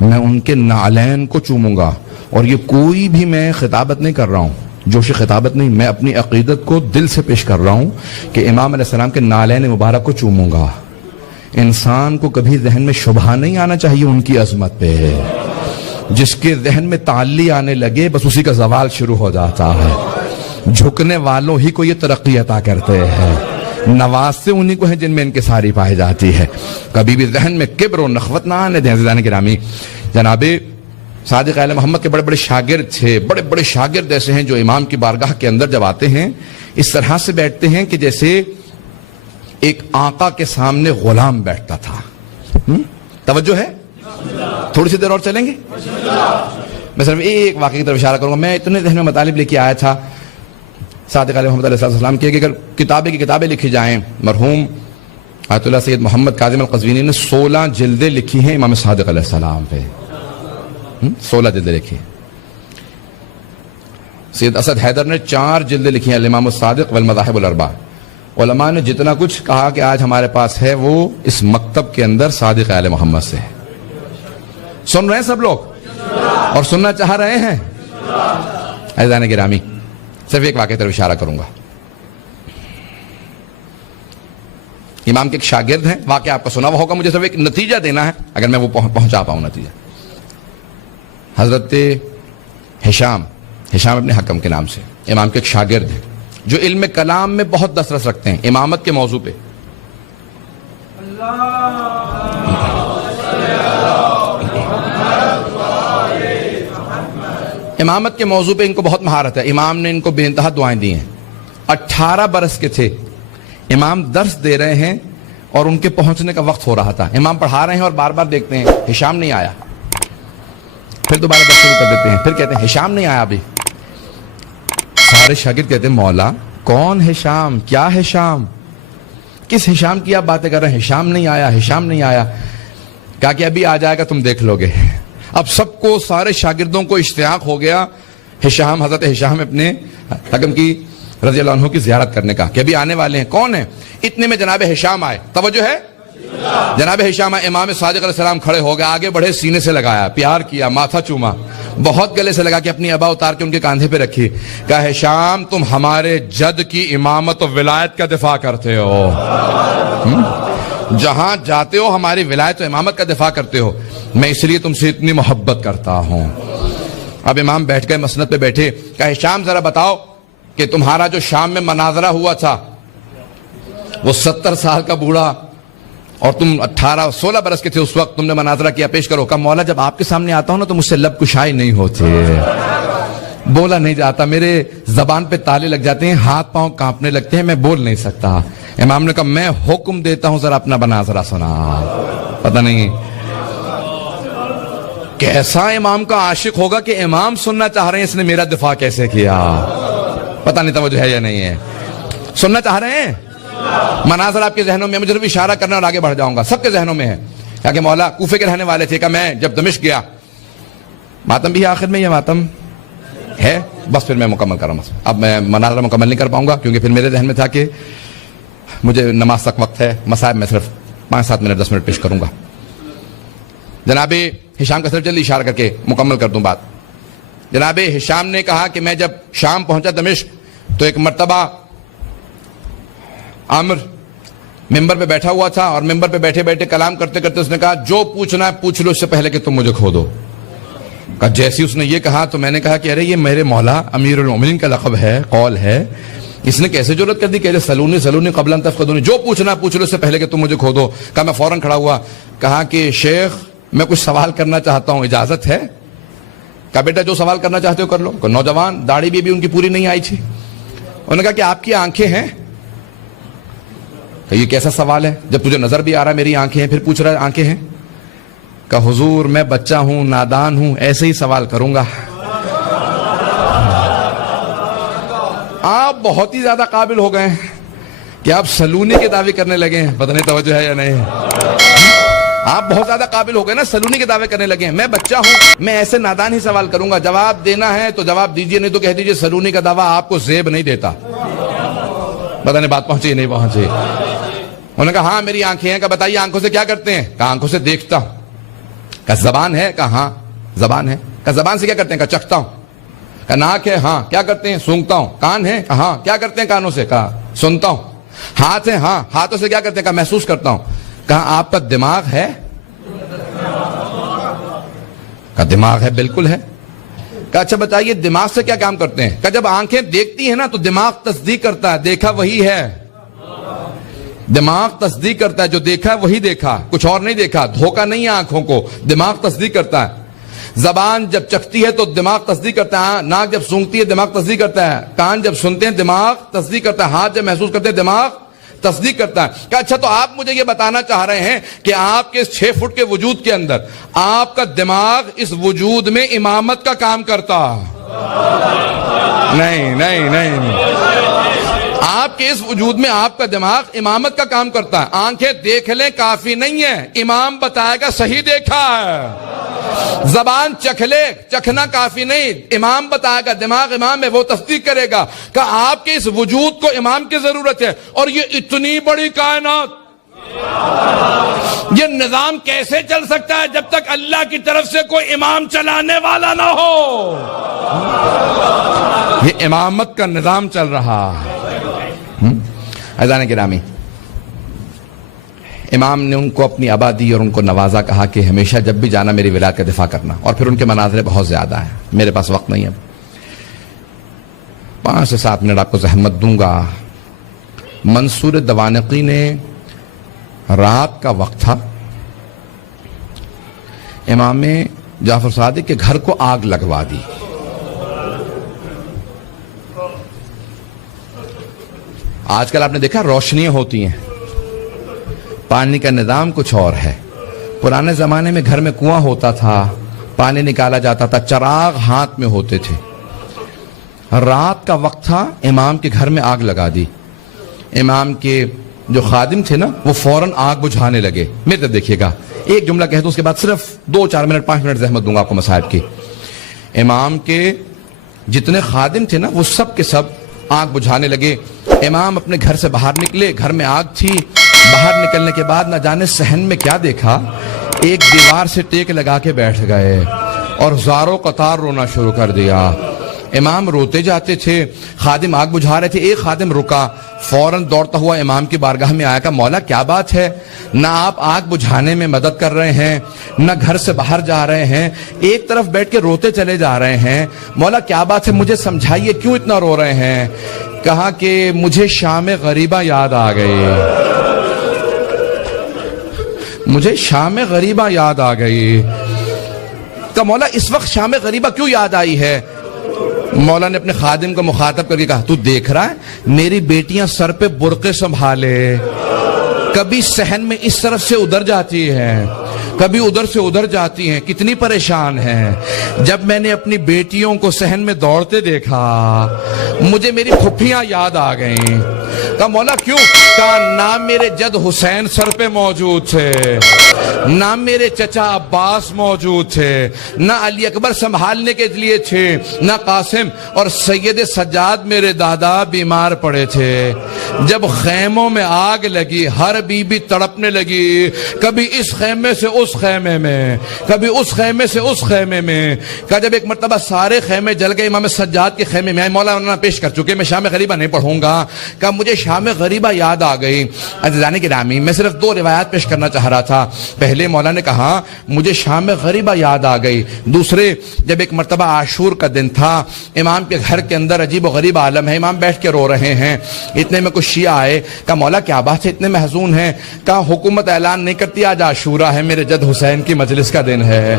میں ان کے نعلین کو چوموں گا. اور یہ کوئی بھی میں خطابت نہیں کر رہا ہوں, جوش خطابت نہیں، میں اپنی عقیدت کو دل سے پیش کر رہا ہوں کہ امام علیہ السلام کے نالین مبارک کو چوموں گا۔ انسان کو کبھی ذہن میں شبہ نہیں آنا چاہیے ان کی عظمت پہ۔ جس کے ذہن میں تعلی آنے لگے بس اسی کا زوال شروع ہو جاتا ہے۔ جھکنے والوں ہی کو یہ ترقی عطا کرتے ہیں، نواز سے انہی کو ہیں جن میں انکساری پائی جاتی ہے۔ کبھی بھی ذہن میں کبر و نخوت نہ آنے دیں۔ عزیزان گرامی، جناب صادق آل محمد کے بڑے بڑے شاگرد تھے، بڑے بڑے شاگرد ایسے ہیں جو امام کی بارگاہ کے اندر جب آتے ہیں اس طرح سے بیٹھتے ہیں کہ جیسے ایک آقا کے سامنے غلام بیٹھتا تھا۔ توجہ ہے؟ تھوڑی سی دیر اور چلیں گے؟ میں صرف ایک واقعے کی طرف اشارہ کروں گا۔ میں اتنے ذہن میں مطالب لے کے آیا تھا صادق علیہ محمد علیہ السلام کی کہ اگر کتابیں کی کتابیں لکھی جائیں، مرحوم آیت اللہ سید محمد کاظم القزوینی نے 16 جلدیں لکھی ہیں امام صادق علیہ السلام پہ، 16 جلدیں لکھی ہیں۔ سید اسد حیدر نے 4 جلدیں لکھی ہیں الامام الصادق والمذاہب الاربع۔ علماء نے جتنا کچھ کہا کہ آج ہمارے پاس ہے وہ اس مکتب کے اندر صادق آل محمد سے ہے۔ سن رہے ہیں سب لوگ اور سننا چاہ رہے ہیں؟ عزیزان گرامی، صرف ایک واقعہ طرف اشارہ کروں گا۔ امام کے ایک شاگرد ہیں، واقعہ آپ کا سنا ہوا ہوگا، مجھے صرف ایک نتیجہ دینا ہے اگر میں وہ پہنچا پاؤں نتیجہ۔ حضرت ہشام ابن حکم کے نام سے امام کے ایک شاگرد ہیں جو علم کلام میں بہت دسترس رکھتے ہیں، امامت کے موضوع پہ۔ امامت کے موضوع پہ ان کو بہت مہارت ہے۔ امام نے ان کو بے انتہا دعائیں دی ہیں۔ 18 برس کے تھے، امام درس دے رہے ہیں اور ان کے پہنچنے کا وقت ہو رہا تھا۔ امام پڑھا رہے ہیں اور بار بار دیکھتے ہیں ہشام نہیں آیا، پھر دوبارہ درس شروع کر دیتے ہیں، پھر کہتے ہیں ہشام نہیں آیا ابھی۔ سارے شاگرد کہتے ہیں مولا کون ہشام، کیا ہشام، کس ہشام کی آپ باتیں کر رہے ہیں؟ ہشام نہیں آیا، ہشام نہیں آیا۔ کہا کہ ابھی آ جائے گا، تم دیکھ لو گے۔ اب سب کو، سارے شاگردوں کو اشتیاق ہو گیا ہشام، حضرت ہشام اپنے حکم کی رضی اللہ عنہ کی زیارت کرنے کا کہ ابھی آنے والے ہیں۔ کون ہیں؟ اتنے میں جناب ہشام آئے۔ توجہ ہے؟ جناب ہشام آئے، امام صادق علیہ السلام کھڑے ہو گئے، آگے بڑھے، سینے سے لگایا، پیار کیا، ماتھا چوما، بہت گلے سے لگا کے اپنی ابا اتار کے ان کے کاندھے پہ رکھی۔ کہا ہشام تم ہمارے جد کی امامت و ولایت کا دفاع کرتے ہو، جہاں جاتے ہو ہماری ولایت و امامت کا دفاع کرتے ہو، میں اس لیے تم سے اتنی محبت کرتا ہوں۔ اب امام بیٹھ گئے، مسند پہ بیٹھے۔ کہا ہشام ذرا بتاؤ کہ تمہارا جو شام میں مناظرہ ہوا تھا، وہ 70 سال کا بوڑھا اور تم 16 برس کے تھے اس وقت، تم نے مناظرہ کیا، پیش کرو۔ کہا مولا جب آپ کے سامنے آتا ہوں نا تو مجھ سے لب کشائی نہیں ہوتے، بولا نہیں جاتا، میرے زبان پہ تالے لگ جاتے ہیں، ہاتھ پاؤں کانپنے لگتے ہیں، میں بول نہیں سکتا۔ امام نے کہا میں حکم دیتا ہوں ذرا اپنا مناظرہ سنا۔ پتہ نہیں کیسا امام کا عاشق ہوگا کہ امام سننا چاہ رہے ہیں اس نے میرا دفاع کیسے کیا۔ پتہ نہیں توجہ ہے یا نہیں ہے؟ سننا چاہ رہے ہیں؟ مناظر آپ کے ذہنوں میں، مجھے صرف اشارہ کرنا اور آگے بڑھ جاؤں گا، سب کے ذہنوں میں ہے۔ کہا کہ مولا کوفے کے رہنے والے تھے، کہ میں جب دمشق گیا، ماتم بھی آخر میں یہ ماتم ہے، بس پھر میں مکمل کر رہا ہوں۔ اب میں مناظرہ مکمل نہیں کر پاؤں گا کیونکہ پھر میرے ذہن میں تھا کہ مجھے نماز تک وقت ہے، مصائب میں صرف 5-7 منٹ 10 منٹ پیش کروں گا۔ جناب ہشام کا صرف جلدی اشارہ کر کے مکمل کر دوں بات۔ جناب ہشام نے کہا کہ میں جب شام پہنچا دمشق تو ایک مرتبہ عامر ممبر پہ بیٹھا ہوا تھا اور ممبر پہ بیٹھے بیٹھے کلام کرتے کرتے اس نے کہا جو پوچھنا ہے پوچھ لو اس سے پہلے کہ تم مجھے کھو دو۔ کہا جیسی اس نے یہ کہا تو میں نے کہا کہ ارے یہ میرے مولا امیر المومنین کا لقب ہے، قول ہے، اس نے کیسے جرأت کر دی کہ سلونی قبل ان تفقدونی، جو پوچھنا پوچھ لو اس سے پہلے کہ تم مجھے کھو دو۔ کہا میں فوراً کھڑا ہوا، کہا کہ شیخ میں کچھ سوال کرنا چاہتا ہوں، اجازت ہے؟ کہا بیٹا جو سوال کرنا چاہتے ہو کر لو۔ نوجوان داڑھی بھی ان کی پوری نہیں آئی تھی، انہوں نے کہا کہ آپ کی آنکھیں ہیں؟ کہ یہ کیسا سوال ہے، جب تجھے نظر بھی آ رہا ہے میری آنکھیں ہیں پھر پوچھ رہا ہے آنکھیں ہیں؟ کہ حضور میں بچہ ہوں، نادان ہوں، ایسے ہی سوال کروں گا۔ آپ بہت ہی زیادہ قابل ہو گئے ہیں کہ آپ سلونی کے دعوے کرنے لگے ہیں، پتہ نہیں توجہ ہے یا نہیں؟ آپ بہت زیادہ قابل ہو گئے نا، سلونی کے دعوے کرنے لگے ہیں۔ میں بچہ ہوں، میں ایسے نادان ہی سوال کروں گا، جواب دینا ہے تو جواب دیجئے، نہیں تو کہہ دیجئے سلونی کا دعویٰ آپ کو زیب نہیں دیتا۔ پتہ نہیں بات پہنچی نہیں پہنچی؟ انہوں نے کہا ہاں میری آنکھیں ہیں۔ کہا بتائیے آنکھوں سے کیا کرتے ہیں؟ کہا آنکھوں سے دیکھتا ہوں۔ کہا زبان ہے؟ کہا ہاں زبان ہے۔ کہا زبان سے کیا کرتے ہیں؟ کہا چکھتا ہوں۔ کہا ناک ہے، ہاں کیا کرتے ہیں؟ سونگتا ہوں. کان ہے، ہاں کیا کرتے ہیں کانوں سے؟ کہا سنتا ہوں. ہاتھ ہے، ہاں ہاتھوں سے کیا کرتے ہیں؟ کہا محسوس کرتا ہوں. کہا آپ کا دماغ ہے؟ کہا دماغ ہے، بالکل ہے. کہا اچھا بتائیے دماغ سے کیا کام کرتے ہیں؟ کہا جب آنکھیں دیکھتی ہیں نا تو دماغ تصدیق کرتا ہے دیکھا وہی ہے. دماغ تصدیق کرتا ہے جو دیکھا وہی دیکھا، کچھ اور نہیں دیکھا. دھوکہ نہیں ہے آنکھوں کو، دماغ تصدیق کرتا ہے. زبان جب چکھتی ہے تو دماغ تصدیق کرتا ہے، ناک جب سونگتی ہے دماغ تصدیق کرتا ہے، کان جب سنتے ہیں دماغ تصدیق کرتا ہے، ہاتھ جب محسوس کرتے ہیں دماغ تصدیق کرتا ہے. کہ اچھا تو آپ مجھے یہ بتانا چاہ رہے ہیں کہ آپ کے اس 6 فٹ کے وجود کے اندر آپ کا دماغ اس وجود میں امامت کا کام کرتا؟ نہیں نہیں نہیں. آپ کے اس وجود میں آپ کا دماغ امامت کا کام کرتا ہے. آنکھیں دیکھ لیں کافی نہیں ہے، امام بتائے گا صحیح دیکھا ہے. زبان چکھ لے، چکھنا کافی نہیں، امام بتائے گا، دماغ امام ہے وہ تصدیق کرے گا. کہ آپ کے اس وجود کو امام کی ضرورت ہے. اور یہ اتنی بڑی کائنات، یہ نظام کیسے چل سکتا ہے جب تک اللہ کی طرف سے کوئی امام چلانے والا نہ ہو؟ یہ امامت کا نظام چل رہا ہے. عزیزان گرامی، امام نے ان کو اپنی آبادی اور ان کو نوازا، کہا کہ ہمیشہ جب بھی جانا میری ولایت کا دفاع کرنا. اور پھر ان کے مناظر بہت زیادہ ہیں، میرے پاس وقت نہیں ہے. 5 سے 7 منٹ آپ کو زحمت دوں گا. منصور دوانقی نے رات کا وقت تھا، امام جعفر صادق کے گھر کو آگ لگوا دی. آج کل آپ نے دیکھا روشنیاں ہوتی ہیں، پانی کا نظام کچھ اور ہے. پرانے زمانے میں گھر میں کنواں ہوتا تھا، پانی نکالا جاتا تھا، چراغ ہاتھ میں ہوتے تھے. رات کا وقت تھا، امام کے گھر میں آگ لگا دی. امام کے جو خادم تھے نا وہ فوراً آگ بجھانے لگے. میرے طرف دیکھیے گا، ایک جملہ کہہ دوں اس کے بعد صرف 2-4 منٹ 5 منٹ زحمت دوں گا آپ کو مصائب کی. امام کے جتنے خادم تھے نا وہ سب کے سب آگ بجھانے لگے. امام اپنے گھر سے باہر نکلے، گھر میں آگ تھی. باہر نکلنے کے بعد نہ جانے صحن میں کیا دیکھا، ایک دیوار سے ٹیک لگا کے بیٹھ گئے اور زاروں قطار رونا شروع کر دیا. امام روتے جاتے تھے، خادم آگ بجھا رہے تھے. ایک خادم رکا، فوراً دوڑتا ہوا امام کی بارگاہ میں آیا. کہ مولا کیا بات ہے، نہ آپ آگ بجھانے میں مدد کر رہے ہیں، نہ گھر سے باہر جا رہے ہیں، ایک طرف بیٹھ کے روتے چلے جا رہے ہیں. مولا کیا بات ہے، مجھے سمجھائیے کیوں اتنا رو رہے ہیں؟ کہا کہ مجھے شام غریبہ یاد آ گئی، مجھے شام غریبہ یاد آ گئی. کہ مولا اس وقت شام غریبہ کیوں یاد آئی ہے؟ مولا نے اپنے خادم کو مخاطب کر کے کہا تو دیکھ رہا ہے میری بیٹیاں سر پہ برقعے سنبھالے، کبھی صحن میں اس طرف سے ادھر جاتی ہیں، کبھی ادھر سے ادھر جاتی ہیں، کتنی پریشان ہیں. جب میں نے اپنی بیٹیوں کو صحن میں دوڑتے دیکھا مجھے میری پھپھیاں یاد آ گئیں. کہا مولا کیوں؟ کہا نہ میرے جد حسین سر پہ موجود تھے، نہ میرے چچا عباس موجود تھے، نہ علی اکبر سنبھالنے کے لیے تھے، نہ قاسم، اور سید سجاد میرے دادا بیمار پڑے تھے. جب خیموں میں آگ لگی ہر بی بی تڑپنے لگی، کبھی اس خیمے سے اس خیمے میں، کبھی اس خیمے سے اس خیمے میں. کہا جب ایک مرتبہ سارے خیمے جل گئے، امام سجاد کے خیمے میں آئے. مولانا پیش کر چکے، میں شام غریبہ نہیں پڑھوں گا. کہا مجھے شام غریبہ یاد آ گئی. عزیزان گرامی، میں صرف 2 روایات پیش کرنا چاہ رہا تھا. پہلے مولا نے کہا مجھے شام غریبہ یاد آ گئی. دوسرے، جب ایک مرتبہ عاشور کا دن تھا، امام کے گھر کے اندر عجیب و غریب عالم ہے، امام بیٹھ کے رو رہے ہیں. اتنے میں کچھ شیعہ آئے. کہا مولا کیا بات ہے، اتنے محزون ہیں؟ کہا حکومت اعلان نہیں کرتی آج عاشورہ ہے، میرے جد حسین کی مجلس کا دن ہے.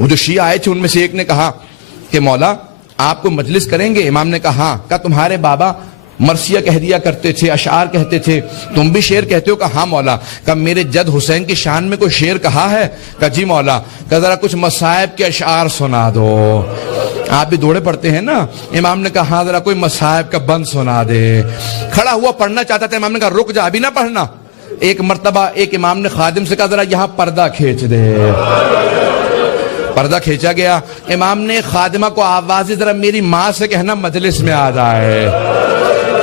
وہ جو شیعہ آئے تھے ان میں سے ایک نے کہا کہ مولا آپ کو مجلس کریں گے؟ امام نے کہا ہاں. کہا تمہارے بابا مرثیہ کہہ دیا کرتے تھے، اشعار کہتے تھے، تم بھی شعر کہتے ہو؟ کہا ہاں مولا. کہا میرے جد حسین کی شان میں کوئی شعر کہا ہے؟ کہا جی مولا. کہا ذرا کچھ مصائب کے اشعار سنا دو. آپ بھی دوڑے پڑتے ہیں نا. امام نے کہا ہاں ذرا کوئی مصائب کا بند سنا دے. کھڑا ہوا پڑھنا چاہتا تھا، امام نے کہا رک جا، ابھی نہ پڑھنا. ایک مرتبہ ایک امام نے خادم سے کہا ذرا یہاں پردہ کھینچ دے. پردہ کھینچا گیا. امام نے خادمہ کو آوازی ذرا میری ماں سے کہنا مجلس میں آ جائے.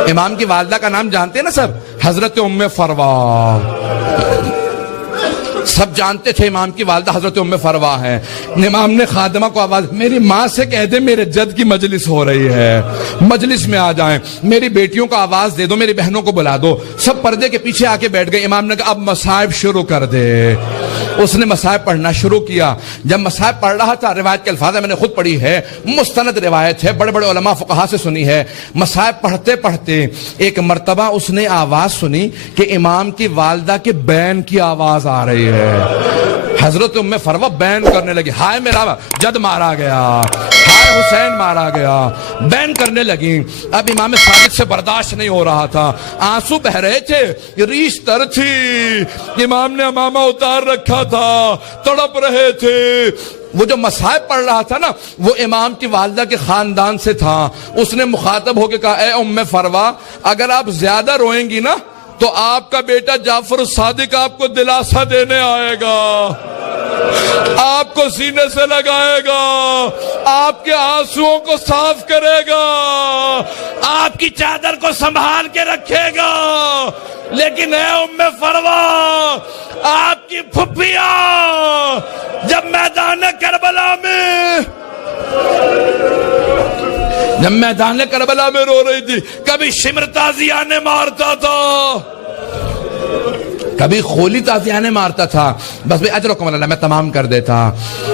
امام کی والدہ کا نام جانتے ہیں نا سب، حضرت ام فروا. سب جانتے تھے امام کی والدہ حضرت ام فروا ہے. امام نے خادمہ کو آواز, میری ماں سے کہہ دے میرے جد کی مجلس ہو رہی ہے, مجلس میں آ جائیں. میری بیٹیوں کو آواز دے دو, میری بہنوں کو بلا دو. سب پردے کے پیچھے آ کے بیٹھ گئے. امام نے کہا اب مصائب شروع کر دے. اس نے مصائب پڑھنا شروع کیا. جب مصائب پڑھ رہا تھا, روایت کے الفاظ میں نے خود پڑھی ہے, مستند روایت ہے, بڑے بڑے علماء فقہا سے سنی ہے. مصائب پڑھتے پڑھتے ایک مرتبہ اس نے آواز سنی کہ امام کی والدہ کے بین کی آواز آ رہی ہے. حضرت ام فروا بین کرنے لگی, ہائے میرا جد مارا گیا, ہائے حسین مارا گیا, بین کرنے لگی. اب امام صادق سے برداشت نہیں ہو رہا تھا, آنسو بہ رہے تھے, ریش تر تھی. امام نے امامہ اتار رکھا تھا, تڑپ رہے تھے. وہ جو مصائب پڑھ رہا تھا نا, وہ امام کی والدہ کے خاندان سے تھا. اس نے مخاطب ہو کے کہا, اے ام فروا, اگر آپ زیادہ روئیں گی نا تو آپ کا بیٹا جعفر الصادق آپ کو دلاسا دینے آئے گا, آپ کو سینے سے لگائے گا, آپ کے آنسوؤں کو صاف کرے گا, آپ کی چادر کو سنبھال کے رکھے گا. لیکن اے ام فروا, آپ کی پھپھیاں جب میدان کربلا میں رو رہی تھی, کبھی شمر تازیانے مارتا تھا, کبھی خولی تازیانے مارتا تھا. بس بھئی اجرکم اللہ, میں تمام کر دیتا.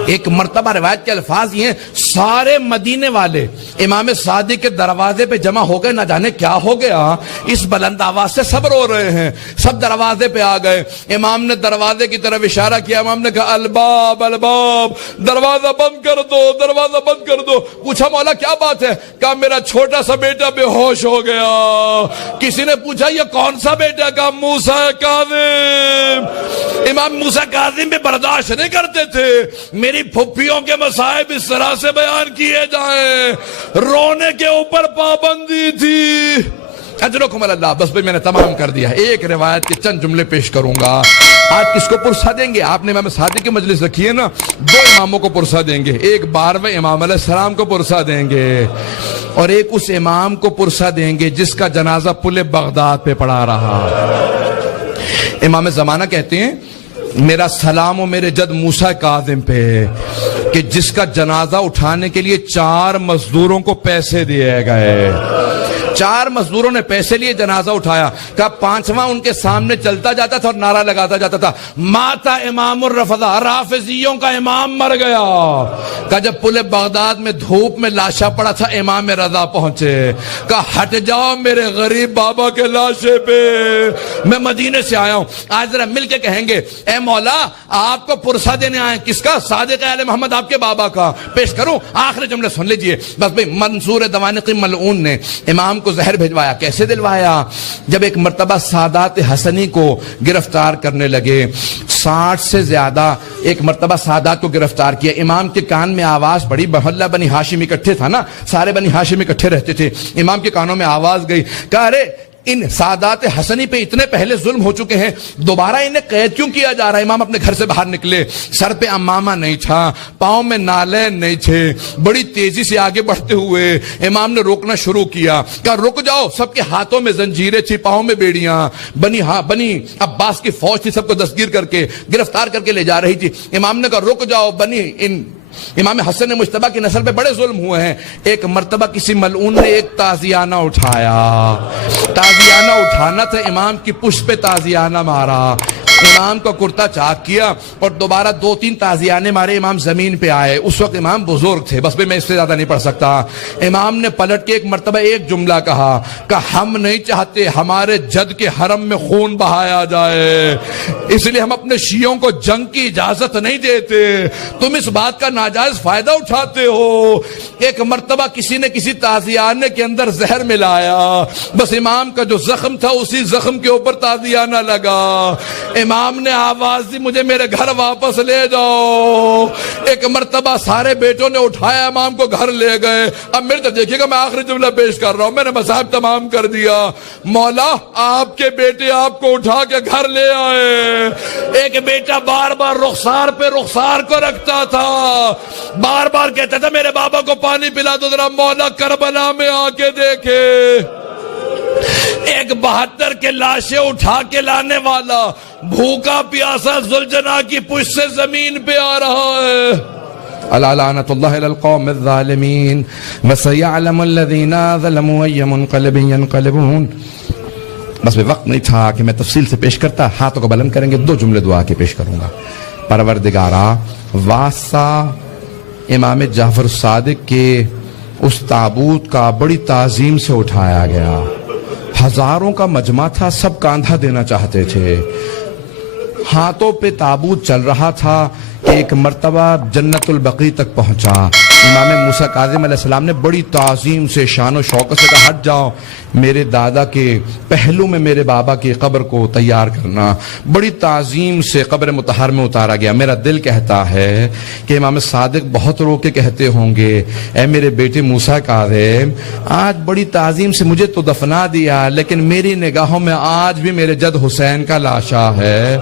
ایک مرتبہ روایت کے الفاظ یہ ہیں, سارے مدینے والے امام صادق کے دروازے پہ جمع ہو گئے. نہ جانے کیا ہو گیا, اس بلند آواز سے سب رو رہے ہیں. سب دروازے پہ آ گئے. امام نے دروازے کی طرف اشارہ کیا. امام نے کہا الباب الباب, دروازہ بند کر دو, دروازہ بند کر دو. پوچھا مولا کیا بات ہے؟ کہا میرا چھوٹا سا بیٹا بے ہوش ہو گیا. کسی نے پوچھا یہ کون سا بیٹا؟ کہا موسیٰ کاظم. امام موسیٰ کاظم بھی برداشت نہیں کرتے تھے میری پھپھیوں کے مصائب اس طرح سے بیان کیے جائیں. رونے کے اوپر پابندی تھی. اجرکم اللہ. بس بھئی میں نے تمام کر دیا. ایک روایت کے چند جملے پیش کروں گا. آج کس کو پرسہ دیں گے؟ آپ نے امام صادق کی مجلس رکھی ہے نا, دو اماموں کو پرسہ دیں گے. ایک 12ویں امام علیہ السلام کو پرسہ دیں گے, اور ایک اس امام کو پرسہ دیں گے جس کا جنازہ پل بغداد پہ پڑا رہا. امام زمانہ کہتے ہیں میرا سلام و میرے جد موسیٰ کاظم پہ, کہ جس کا جنازہ اٹھانے کے لیے 4 مزدوروں کو پیسے دیے گئے. 4 مزدوروں نے پیسے لیے, جنازہ اٹھایا. کہا 5واں ان کے سامنے چلتا جاتا تھا اور نعرہ لگاتا جاتا تھا, ماتا امام الرفضہ, رافضیوں کا امام مر گیا. کہا جب پل بغداد میں دھوپ میں لاشا پڑا تھا, امام رضا پہنچے. کہا ہٹ جاؤ میرے غریب بابا کے لاشے پہ, میں مدینے سے آیا ہوں. آج ذرا مل کے کہیں گے, اے مولا آپ کو پرسہ دینے آئے. کس کا؟ صادق آل محمد آپ کے بابا کا. پیش کروں, آخری جملے سن لیجئے. بس بھئی منصور دوانقی ملعون نے امام کو زہر بھجوایا. کیسے دلوایا؟ جب ایک مرتبہ سادات حسنی کو گرفتار کرنے لگے, 60 سے زیادہ ایک مرتبہ سادات کو گرفتار کیا. امام کے کان میں آواز پڑی, محلہ بنی ہاشم اکٹھے تھا نا, سارے بنی ہاشم اکٹھے رہتے تھے. امام کے کانوں میں آواز گئی, کہا ارے ان سادات حسنی پہ اتنے پہلے ظلم ہو چکے ہیں, دوبارہ انہیں قید کیوں کیا جا رہا ہے؟ امام اپنے گھر سے باہر نکلے, سر پہ امامہ نہیں تھا, پاؤں میں نالین نہیں تھے, بڑی تیزی سے آگے بڑھتے ہوئے امام نے روکنا شروع کیا. کہا رک جاؤ. سب کے ہاتھوں میں زنجیریں تھی, پاؤں میں بیڑیاں. بنی عباس کی فوج تھی, سب کو دستگیر کر کے گرفتار کر کے لے جا رہی تھی. امام نے کہا رک جاؤ, امام حسن مجتبیٰ کی نسل پہ بڑے ظلم ہوئے ہیں. ایک مرتبہ کسی ملعون نے ایک تازیانہ اٹھایا. تازیانہ اٹھانا تھا, امام کی پشت پہ تازیانہ مارا. امام کا کرتا چاک کیا اور دوبارہ 2-3 تازیانے مارے. امام زمین پہ آئے. اس وقت امام بزرگ تھے, بس میں اس سے زیادہ نہیں پڑھ سکتا. امام نے پلٹ کے ایک مرتبہ ایک جملہ کہا کہ ہم نہیں چاہتے ہمارے جد کے حرم میں خون بہایا جائے, اس لیے ہم اپنے شیعوں کو جنگ کی اجازت نہیں دیتے. تم اس بات کا ناجائز فائدہ اٹھاتے ہو. ایک مرتبہ کسی نے کسی تازیانے کے اندر زہر ملایا, بس امام کا جو زخم تھا اسی زخم کے اوپر تازیانہ لگا. امام نے آواز دی, مجھے میرے گھر واپس لے جاؤ. ایک مرتبہ سارے بیٹوں نے اٹھایا, امام کو گھر لے گئے. اب میرے طرف دیکھیے گا, میں آخری جملہ پیش کر رہا ہوں, میں نے مصائب تمام کر دیا. مولا آپ کے بیٹے آپ کو اٹھا کے گھر لے آئے. ایک بیٹا بار بار رخسار پہ رخسار کو رکھتا تھا, بار بار کہتا تھا میرے بابا کو پانی پلا دو ذرا, مولا کربلا میں آ کے دیکھے. ایک ایک 72 کے لاشیں اٹھا کے لانے والا بھوکا پیاسا ذوالجناح کی پشت سے زمین پہ آ رہا ہے. الا لعنت اللہ علی القوم الظالمین وسیعلم الذین ظلموا ای منقلب ینقلبون. بس میں وقت نہیں تھا کہ میں تفصیل سے پیش کرتا. ہاتھوں کو بلند کریں گے, 2 جملے دعا کے پیش کروں گا. پروردگارا, واسطہ امام جعفر الصادق کے اس تابوت کا بڑی تعظیم سے اٹھایا گیا. ہزاروں کا مجمع تھا, سب کاندھا دینا چاہتے تھے. ہاتھوں پہ تابوت چل رہا تھا. ایک مرتبہ جنت البقیع تک پہنچا. امام موسیٰ کاظم علیہ السلام نے بڑی تعظیم سے شان و شوکت سے کہا, ہٹ جاؤ, میرے دادا کے پہلو میں میرے بابا کی قبر کو تیار کرنا. بڑی تعظیم سے قبر مطہر میں اتارا گیا. میرا دل کہتا ہے کہ امام صادق بہت رو کے کہتے ہوں گے, اے میرے بیٹے موسیٰ کاظم, آج بڑی تعظیم سے مجھے تو دفنا دیا, لیکن میری نگاہوں میں آج بھی میرے جد حسین کا لاشا ہے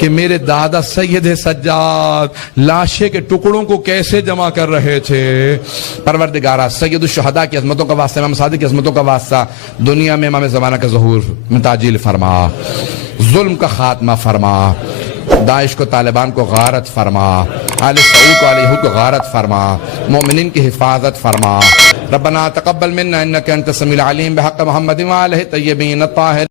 کہ میرے دادا سید سجاد لاشے کے ٹکڑوں کو کیسے جمع کر رہے تھے. پروردگارہ, سید الشہداء کی عظمتوں کا واسطہ, امام صادق کی عظمتوں کا واسطہ, دنیا میں امام زمانہ کا ظہور میں تعجیل فرما, ظلم کا خاتمہ فرما, داعش کو طالبان کو غارت فرما, آل سعود کو آل یہود کو غارت فرما, مومنین کی حفاظت فرما. ربنا تقبل منا انک انت السمیع العلیم بحق محمد وآلہ الطیبین الطاہرین.